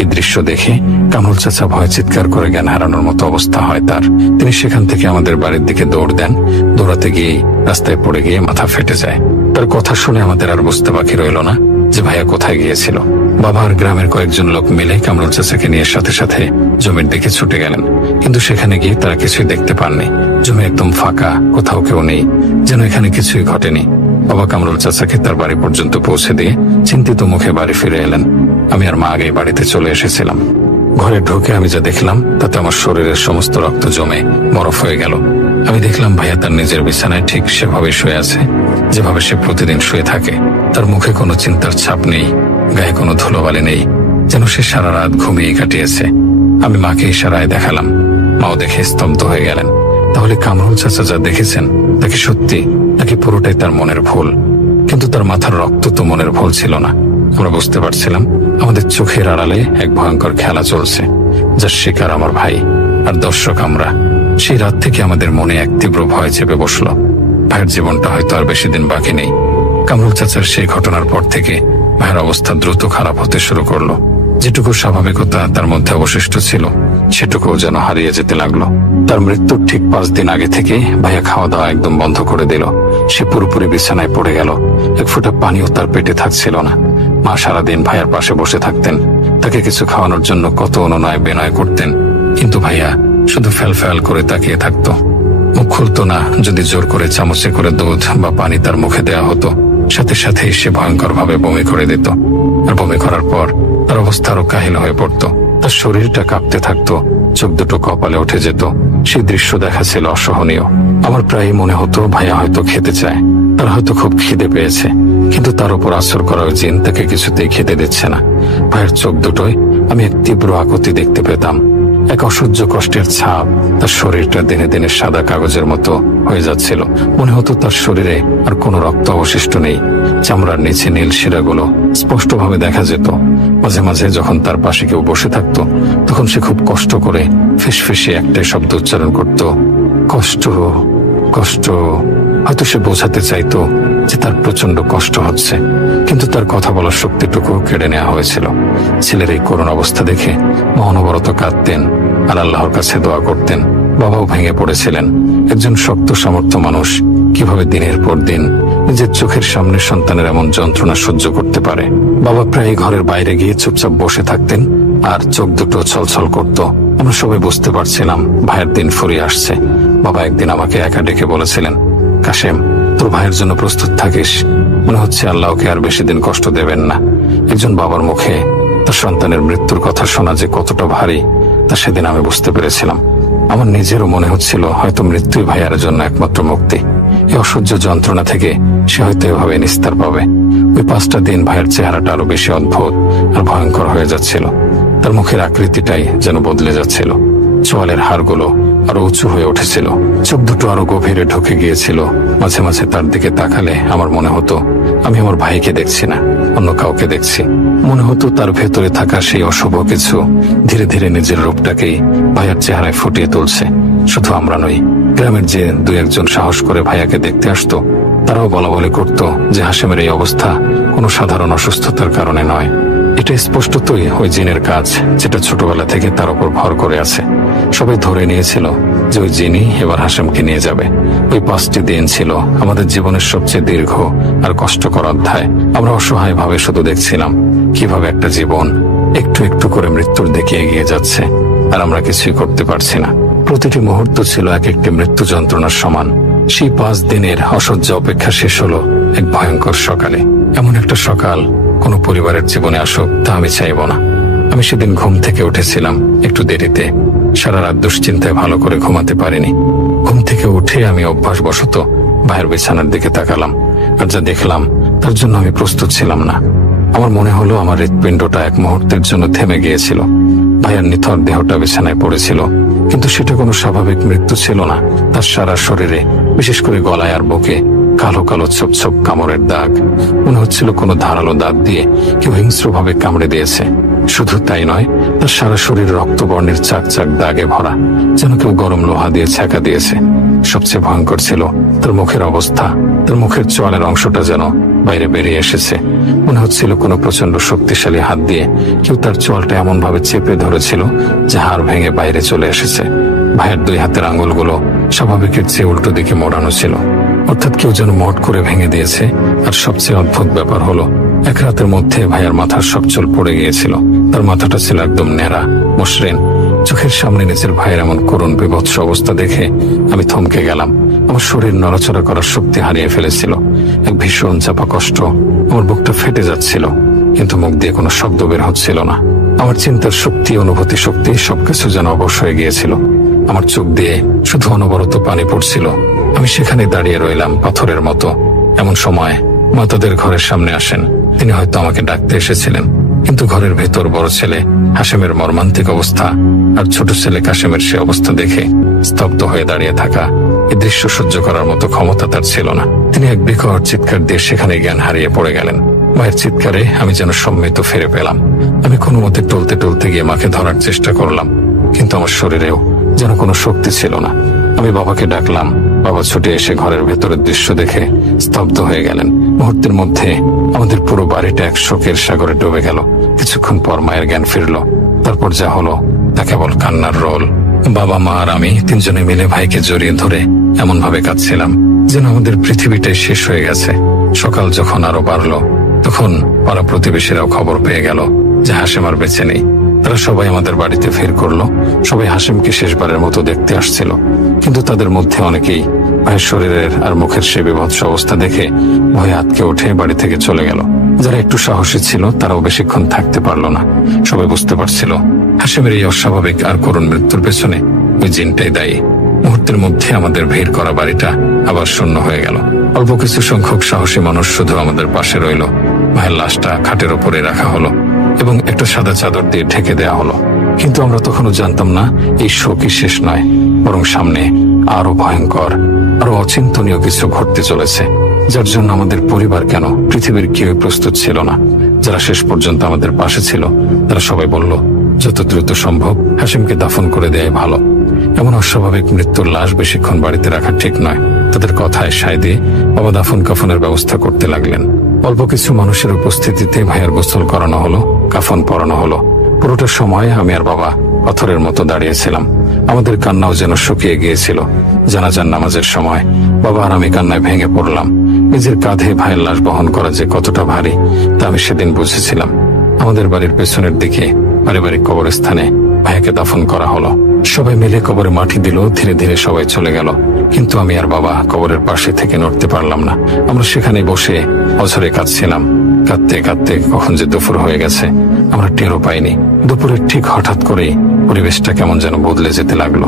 এই দৃশ্য দেখে কামরুল চাচা ভয়ে চিৎকার করে জ্ঞান হারানোর মতো অবস্থা হয় তার। তিনি সেখান থেকে আমাদের বাড়ির দিকে দৌড় দেন। দৌড়াতে গিয়ে রাস্তায় পড়ে গিয়ে মাথা ফেটে যায়। তার কথা শুনে আমাদের আর বুঝতে বাকি রইল না যে ভাইয়া কোথায় গিয়েছিল। বাবা আর গ্রামের কয়েকজন লোক মিলে কামরুল চাচাকে নিয়ে সাথে সাথে জমির দিকে ছুটে গেলেন। কিন্তু সেখানে গিয়ে তারা কিছুই দেখতে পাননি। জমি একদম ফাঁকা, কোথাও কেউ নেই, যেন এখানে কিছুই ঘটেনি। বাবা কামরুল চাচাকে তার বাড়ি পর্যন্ত পৌঁছে দিয়ে চিন্তিত মুখে বাড়ি ফিরে এলেন। আমি আর মা আগেই বাড়িতে চলে এসেছিলাম। ঘরে ঢুকে আমি যা দেখলাম তাতে আমার শরীরের সমস্ত রক্ত জমে বরফ হয়ে গেল। আমি দেখলাম ভাইয়া তার নিজের বিছানায় ঠিক সেভাবে শুয়ে আছে, যেভাবে সে প্রতিদিন শুয়ে থাকে। তার মুখে কোনো চিন্তার ছাপ নেই, গায়ে কোনো ধুলোবালি নেই, যেন সে সারা রাত ঘুমিয়ে কাটিয়েছে। আমি মাকে ইশারায় দেখালাম। মাও দেখে স্তব্ধ হয়ে গেলেন। তাহলে কামরুল চাচা যা দেখেছেন তা কি সত্যি, নাকি পুরোটাই তার মনের ভুল? কিন্তু তার মাথার রক্ত তো মনের ভুল ছিল না। আমরা বুঝতে পারছিলাম আমাদের চোখের আড়ালে এক ভয়ঙ্কর খেলা চলছে, যার শিকার আমার ভাই আর দর্শক আমরা। সেই রাত থেকে আমাদের মনে এক তীব্র ভয় চেপে বসলো। ভাইয়ের জীবনটা হয়তো আর বেশি দিন বাকি নেই। কামরুল চাচার সেই ঘটনার পর থেকে ভাইয়ের অবস্থা দ্রুত খারাপ হতে শুরু করলো। যেটুকু স্বাভাবিকতা তার মধ্যে অবশিষ্ট ছিল সেটুকুও যেন হারিয়ে যেতে লাগলো। তার মৃত্যুর ঠিক 5 দিন আগে থেকে ভাইয়া খাওয়া দাওয়া একদম বন্ধ করে দিল। সে পুরোপুরি বিছানায় পড়ে গেল। এক ফোঁটা পানিও তার পেটে থাকছিল না। মা সারাদিন ভাইয়ার পাশে বসে থাকতেন, তাকে কিছু খাওয়ানোর জন্য কত অনুনয় বিনয় করতেন, কিন্তু ভাইয়া শুধু ফ্যাল করে তাকিয়ে থাকতো। মুখ খুলতো না। যদি জোর করে চামচে করে দুধ বা পানি তার মুখে দেওয়া হতো, সাথে সাথেই সে ভয়ঙ্কর ভাবে বমি করে দিত। আর বমি করার পর তার অবস্থা আরো কাহিল হয়ে পড়তো। তার শরীরটা কাঁপতে থাকতো, চোখ দুটো কপালে উঠে যেত। সেই দৃশ্য দেখা ছিল অসহনীয়। আমার প্রায় মনে হতো ভাইয়া হয়তো খেতে চায়, তার হয়তো খুব খিদে পেয়েছে, কিন্তু তার উপর আসর করা ওই জিন তাকে কিছুতেই খেতে দিচ্ছে না। ভাইয়ের চোখ দুটোয় আমি এক তীব্র আকুতি দেখতে পেতাম, এক অসহ্য কষ্টের ছাপ। তার শরীরটা দিনে দিনে সাদা কাগজের মতো হয়ে যাচ্ছিল। মনে হতো তার শরীরে আর কোনো রক্ত অবশিষ্ট নেই। চামড়ার নিচে নীল শিরাগুলো স্পষ্টভাবে দেখা যেত। মাঝে মাঝে যখন তার পাশে কেউ বসে থাকতো, তখন সে খুব কষ্ট করে ফিসফিসে একটাই শব্দ উচ্চারণ করত, কষ্ট কষ্ট। হয়তো সে বোঝাতে চাইতো যে তার প্রচন্ড কষ্ট হচ্ছে, কিন্তু তার কথা বলার শক্তিটুকু কেড়ে নেওয়া হয়েছিল। ছেলের এই করুণ অবস্থা দেখে মা অনবরত কাঁদতেন আর আল্লাহর কাছে দোয়া করতেন। বাবাও ভেঙে পড়েছিলেন। একজন শক্ত সামর্থ্য মানুষ কিভাবে দিনের পর দিন নিজের চোখের সামনে সন্তানের এমন যন্ত্রণা সহ্য করতে পারে? বাবা প্রায় ঘরের বাইরে গিয়ে চুপচাপ বসে থাকতেন আর চোখ দুটো ছলছল করত। আমরা সবাই বুঝতে পারছিলাম ভাইয়ের দিন ফুরিয়ে আসছে। বাবা একদিন আমাকে একা ডেকে বলেছিলেন, কাশেম, তোর ভাইয়ের জন্য প্রস্তুত থাকিস। মনে হচ্ছে আল্লাহকে আর বেশি দিন কষ্ট দেবেন না। একজন বাবার মুখে তার সন্তানের মৃত্যুর কথা শোনা যে কতটা ভারী তা সেদিন আমি বুঝতে পেরেছিলাম। আমার নিজেরও মনে হচ্ছিল হয়তো মৃত্যুই ভাইয়ার জন্য একমাত্র মুক্তি। এই অসহ্য যন্ত্রণা থেকে সে হয়তো এভাবে নিস্তার পাবে। ওই 5টা দিন ভাইয়ের চেহারাটা আরো বেশি অদ্ভুত আর ভয়ঙ্কর হয়ে যাচ্ছিল। তার মুখের আকৃতিটাই যেন বদলে যাচ্ছিল। চোয়ালের হাড়গুলো আরো উঁচু হয়ে উঠেছিল, চোখ দুটো আরো গভীরে ঢুকে গিয়েছিল। মাঝে মাঝে তার দিকে তাকালে আমার মনে হতো আমি আমার ভাইকে দেখছি না, অন্য কাউকে দেখছি। মনে হতো তার ভেতরে থাকা সেই অশুভ কিছু ধীরে ধীরে নিজের রূপটাকেই ভাইয়ার চেহারায় ফুটিয়ে তুলছে। শুধু আমরা নই, গ্রামের যে 2-1 সাহস করে ভাইয়াকে দেখতে আসতো তারাও বলা বলি করতো যে হাশেমের এই অবস্থা কোনো সাধারণ অসুস্থতার কারণে নয়। এটা স্পষ্টতই ওই জিনের কাজ, যেটা ছোটবেলা থেকে তার উপর ভর করে আছে। সবাই ধরে নিয়েছিল যে ওই জিনই এবার হাশেমকে নিয়ে যাবে। ওই 5টি দিন ছিল আমাদের জীবনের সবচেয়ে দীর্ঘ আর কষ্টকর অধ্যায়। আমরা অসহায় ভাবে শুধু দেখছিলাম কিভাবে একটা জীবন একটু একটু করে মৃত্যুর দিকে এগিয়ে যাচ্ছে, আর আমরা কিছুই করতে পারছি না। প্রতিটি মুহূর্ত ছিল এক একটি মৃত্যু যন্ত্রণার সমান। সেই 5 দিনের অসহ্য অপেক্ষা শেষ হলো এক ভয়ঙ্কর সকালে। এমন একটা সকাল কোনো পরিবারের জীবনে আসুক তা আমি চাইব না। আমি সেদিন ঘুম থেকে উঠেছিলাম একটু দেরিতে। সারা রাত দুশ্চিন্তায় ভালো করে ঘুমাতে পারিনি। ঘুম থেকে উঠে আমি অভ্যাসবশত ভাইয়ের বিছানার দিকে তাকালাম, আর যা দেখলাম তার জন্য আমি প্রস্তুত ছিলাম না। আমার মনে হলো আমার হৃৎপিণ্ডটা এক মুহূর্তের জন্য থেমে গিয়েছিল। ভাইয়ের নিথর দেহটা বিছানায় পড়েছিল, কিন্তু সেটা কোনো স্বাভাবিক মৃত্যু ছিল না। তার সারা শরীরে, বিশেষ করে গলায় আর বুকে কালো কালো ছোপ ছোপ কামড়ের দাগ। মনে হচ্ছিল কোনো ধারালো দাঁত দিয়ে কেউ হিংস্রভাবে কামড়ে দিয়েছে। শুধু তাই নয়, তার সারা শরীর রক্তবর্ণের চাক চাক দাগে ভরা, যেন কেউ গরম লোহা দিয়ে ছ্যাঁকা দিয়েছে। সবচেয়ে ভয়ঙ্কর ছিল তার মুখের অবস্থা। তার মুখের চোয়ালের অংশটা যেন বাইরে বেরিয়ে এসেছে। মনে হচ্ছিল কোনো প্রচন্ড শক্তিশালী হাত দিয়ে কেউ তার চোয়ালটা এমন ভাবে চেপে ধরেছিল যে হাড় ভেঙে বাইরে চলে এসেছে। ভাইয়ের 2 হাতের আঙুলগুলো স্বাভাবিকের চেয়ে উল্টো দিকে মোড়ানো ছিল, অর্থাৎ কেউ যেন মট করে ভেঙে দিয়েছে। আর সবচেয়ে অদ্ভুত ব্যাপার হলো, এক রাতের মধ্যে ভাইয়ার মাথার সব চুল পড়ে গিয়েছিল। তার মাথাটা ছিল একদম ন্যাড়া, মসৃণ। চোখের সামনে নিজের ভাইয়ের এমন করুণ বিভৎস অবস্থা দেখে আমি থমকে গেলাম। আমার শরীর নড়াচড়া করার শক্তি হারিয়ে ফেলেছিল। এক ভীষণ চাপা কষ্ট, আমার বুকটা ফেটে যাচ্ছিল, কিন্তু মুখ দিয়ে কোনো শব্দ বের হচ্ছিল না। আমার চিন্তার শক্তি, অনুভূতি শক্তি সবকিছু যেন অবশ হয়ে গিয়েছিল। আমার চোখ দিয়ে শুধু অনবরত পানি পড়ছিল। আমি সেখানে দাঁড়িয়ে রইলাম পাথরের মতো। এমন সময় মা তাদের ঘরের সামনে আসেন। তিনি হয়তো আমাকে ডাকতে এসেছিলেন, কিন্তু ঘরের ভেতর বড় ছেলে হাশেমের মর্মান্তিক অবস্থা আর ছোট ছেলে কাশেমের সে অবস্থা দেখে স্তব্ধ হয়ে দাঁড়িয়ে থাকা। এই দৃশ্য সহ্য করার মতো ক্ষমতা তার ছিল না। তিনি এক বিকট চিৎকার দিয়ে সেখানে জ্ঞান হারিয়ে পড়ে গেলেন। মায়ের চিৎকারে আমি যেন সম্মিত ফিরে পেলাম। আমি কোনো মতে টলতে টলতে গিয়ে মাকে ধরার চেষ্টা করলাম, কিন্তু আমার শরীরেও যেন কোনো শক্তি ছিল না। আমি বাবাকে ডাকলাম। বাবা ছুটে এসে ঘরের ভেতরের দৃশ্য দেখে স্তব্ধ হয়ে গেলেন। মুহূর্তের মধ্যে আমাদের পুরো বাড়িটা এক শোকের সাগরে ডুবে গেল। কিছুক্ষণ পর মায়ের জ্ঞান ফিরল। তারপর যা হলো তা কেবল কান্নার রোল। বাবা, মা আর আমি 3 জনে মিলে ভাইকে জড়িয়ে ধরে এমন ভাবে কাঁদছিলাম যেন আমাদের পৃথিবীটাই শেষ হয়ে গেছে। সকাল যখন আরো বাড়লো, তখন পাড়া প্রতিবেশীরাও খবর পেয়ে গেল যে হাশেম আর বেঁচে নেই। তারা সবাই আমাদের বাড়িতে ফির করলো। সবাই হাশেমকে শেষবারের মতো দেখতে আসছিল, কিন্তু তাদের মধ্যে অনেকেই ভাইয়ের শরীরের আর মুখের সে বিভৎস অবস্থা দেখে ভয়ে আতকে উঠে বাড়ি থেকে চলে গেল। যারা একটু সাহসী ছিল তারাও বেশিক্ষণ থাকতে পারলো না। সবাই বুঝতে পারছিল হাশেমের এই অস্বাভাবিক আর করুণ মৃত্যুর পেছনে ওই জিনটাই দায়ী। মুহূর্তের মধ্যে আমাদের ভিড় করা বাড়িটা আবার শূন্য হয়ে গেল। অল্প কিছু সংখ্যক সাহসী মানুষ শুধু আমাদের পাশে রইল। ভাইয়ের লাশটা খাটের ওপরে রাখা হলো এবং একটা সাদা চাদর দিয়ে ঢেকে দেওয়া হলো। কিন্তু আমরা তখনও জানতাম না এই শোকই শেষ নয়, বরং সামনে আরো ভয়ঙ্কর, আরো অচিন্তনীয় কিছু ঘটতে চলেছে, যার জন্য আমাদের পরিবার কেন পৃথিবীর কেউ প্রস্তুত ছিল না। যারা শেষ পর্যন্ত আমাদের পাশে ছিল তারা সবাই বলল যত দ্রুত সম্ভব হাশেমকে দাফন করে দেয় ভালো। এমন অস্বাভাবিক মৃত্যুর লাশ বেশিক্ষণ বাড়িতে রাখা ঠিক নয়। তাদের কথায় সায় দিয়ে বাবা দাফন কাফনের ব্যবস্থা করতে লাগলেন। অল্প কিছু মানুষের উপস্থিতিতে ভাইয়ের গোসল করানো হলো, কাফন পরানো হলো। পুরোটা সময় আমি আর বাবা পাথরের মতো দাঁড়িয়েছিলাম। আমাদের কান্নাও যেন শুকিয়ে গিয়েছিল। জানাজার নামাজের সময় বাবা আর আমি কান্নায় ভেঙে পড়লাম। নিজের কাঁধে ভাইয়ের লাশ বহন করা যে কতটা ভারী তা আমি সেদিন বুঝেছিলাম। আমাদের বাড়ির পেছনের দিকে পারিবারিক কবরস্থানে ভাইকে দাফন করা হলো। সবাই মিলে কবরে মাটি দিল। ধীরে ধীরে সবাই চলে গেল, কিন্তু আমি আর বাবা কবরের পাশে থেকে নড়তে পারলাম না। আমরা সেখানে বসে অঝরে কাঁদছিলাম। কাঁদতে কাঁদতে কখন যে দুপুর হয়ে গেছে আমরা টেরও পাইনি। দুপুরের ঠিক হঠাৎ করেই পরিবেশটা কেমন যেন বদলে যেতে লাগলো।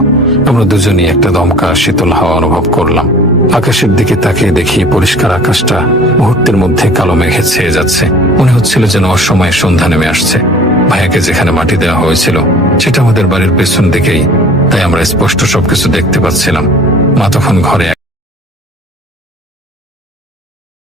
আমরা দুজনেই একটা দমকা শীতল হাওয়া অনুভব করলাম। আকাশের দিকে তাকিয়ে দেখি পরিষ্কার আকাশটা মুহূর্তের মধ্যে কালো মেঘে ছেয়ে যাচ্ছে। মনে হচ্ছিল যেন অসময়ে সন্ধ্যা নেমে আসছে। ভাইয়াকে যেখানে মাটি দেওয়া হয়েছিল সেটা আমাদের বাড়ির পেছন দিকেই, তাই আমরা স্পষ্ট সবকিছু দেখতে পাচ্ছিলাম। মা তখন ঘরে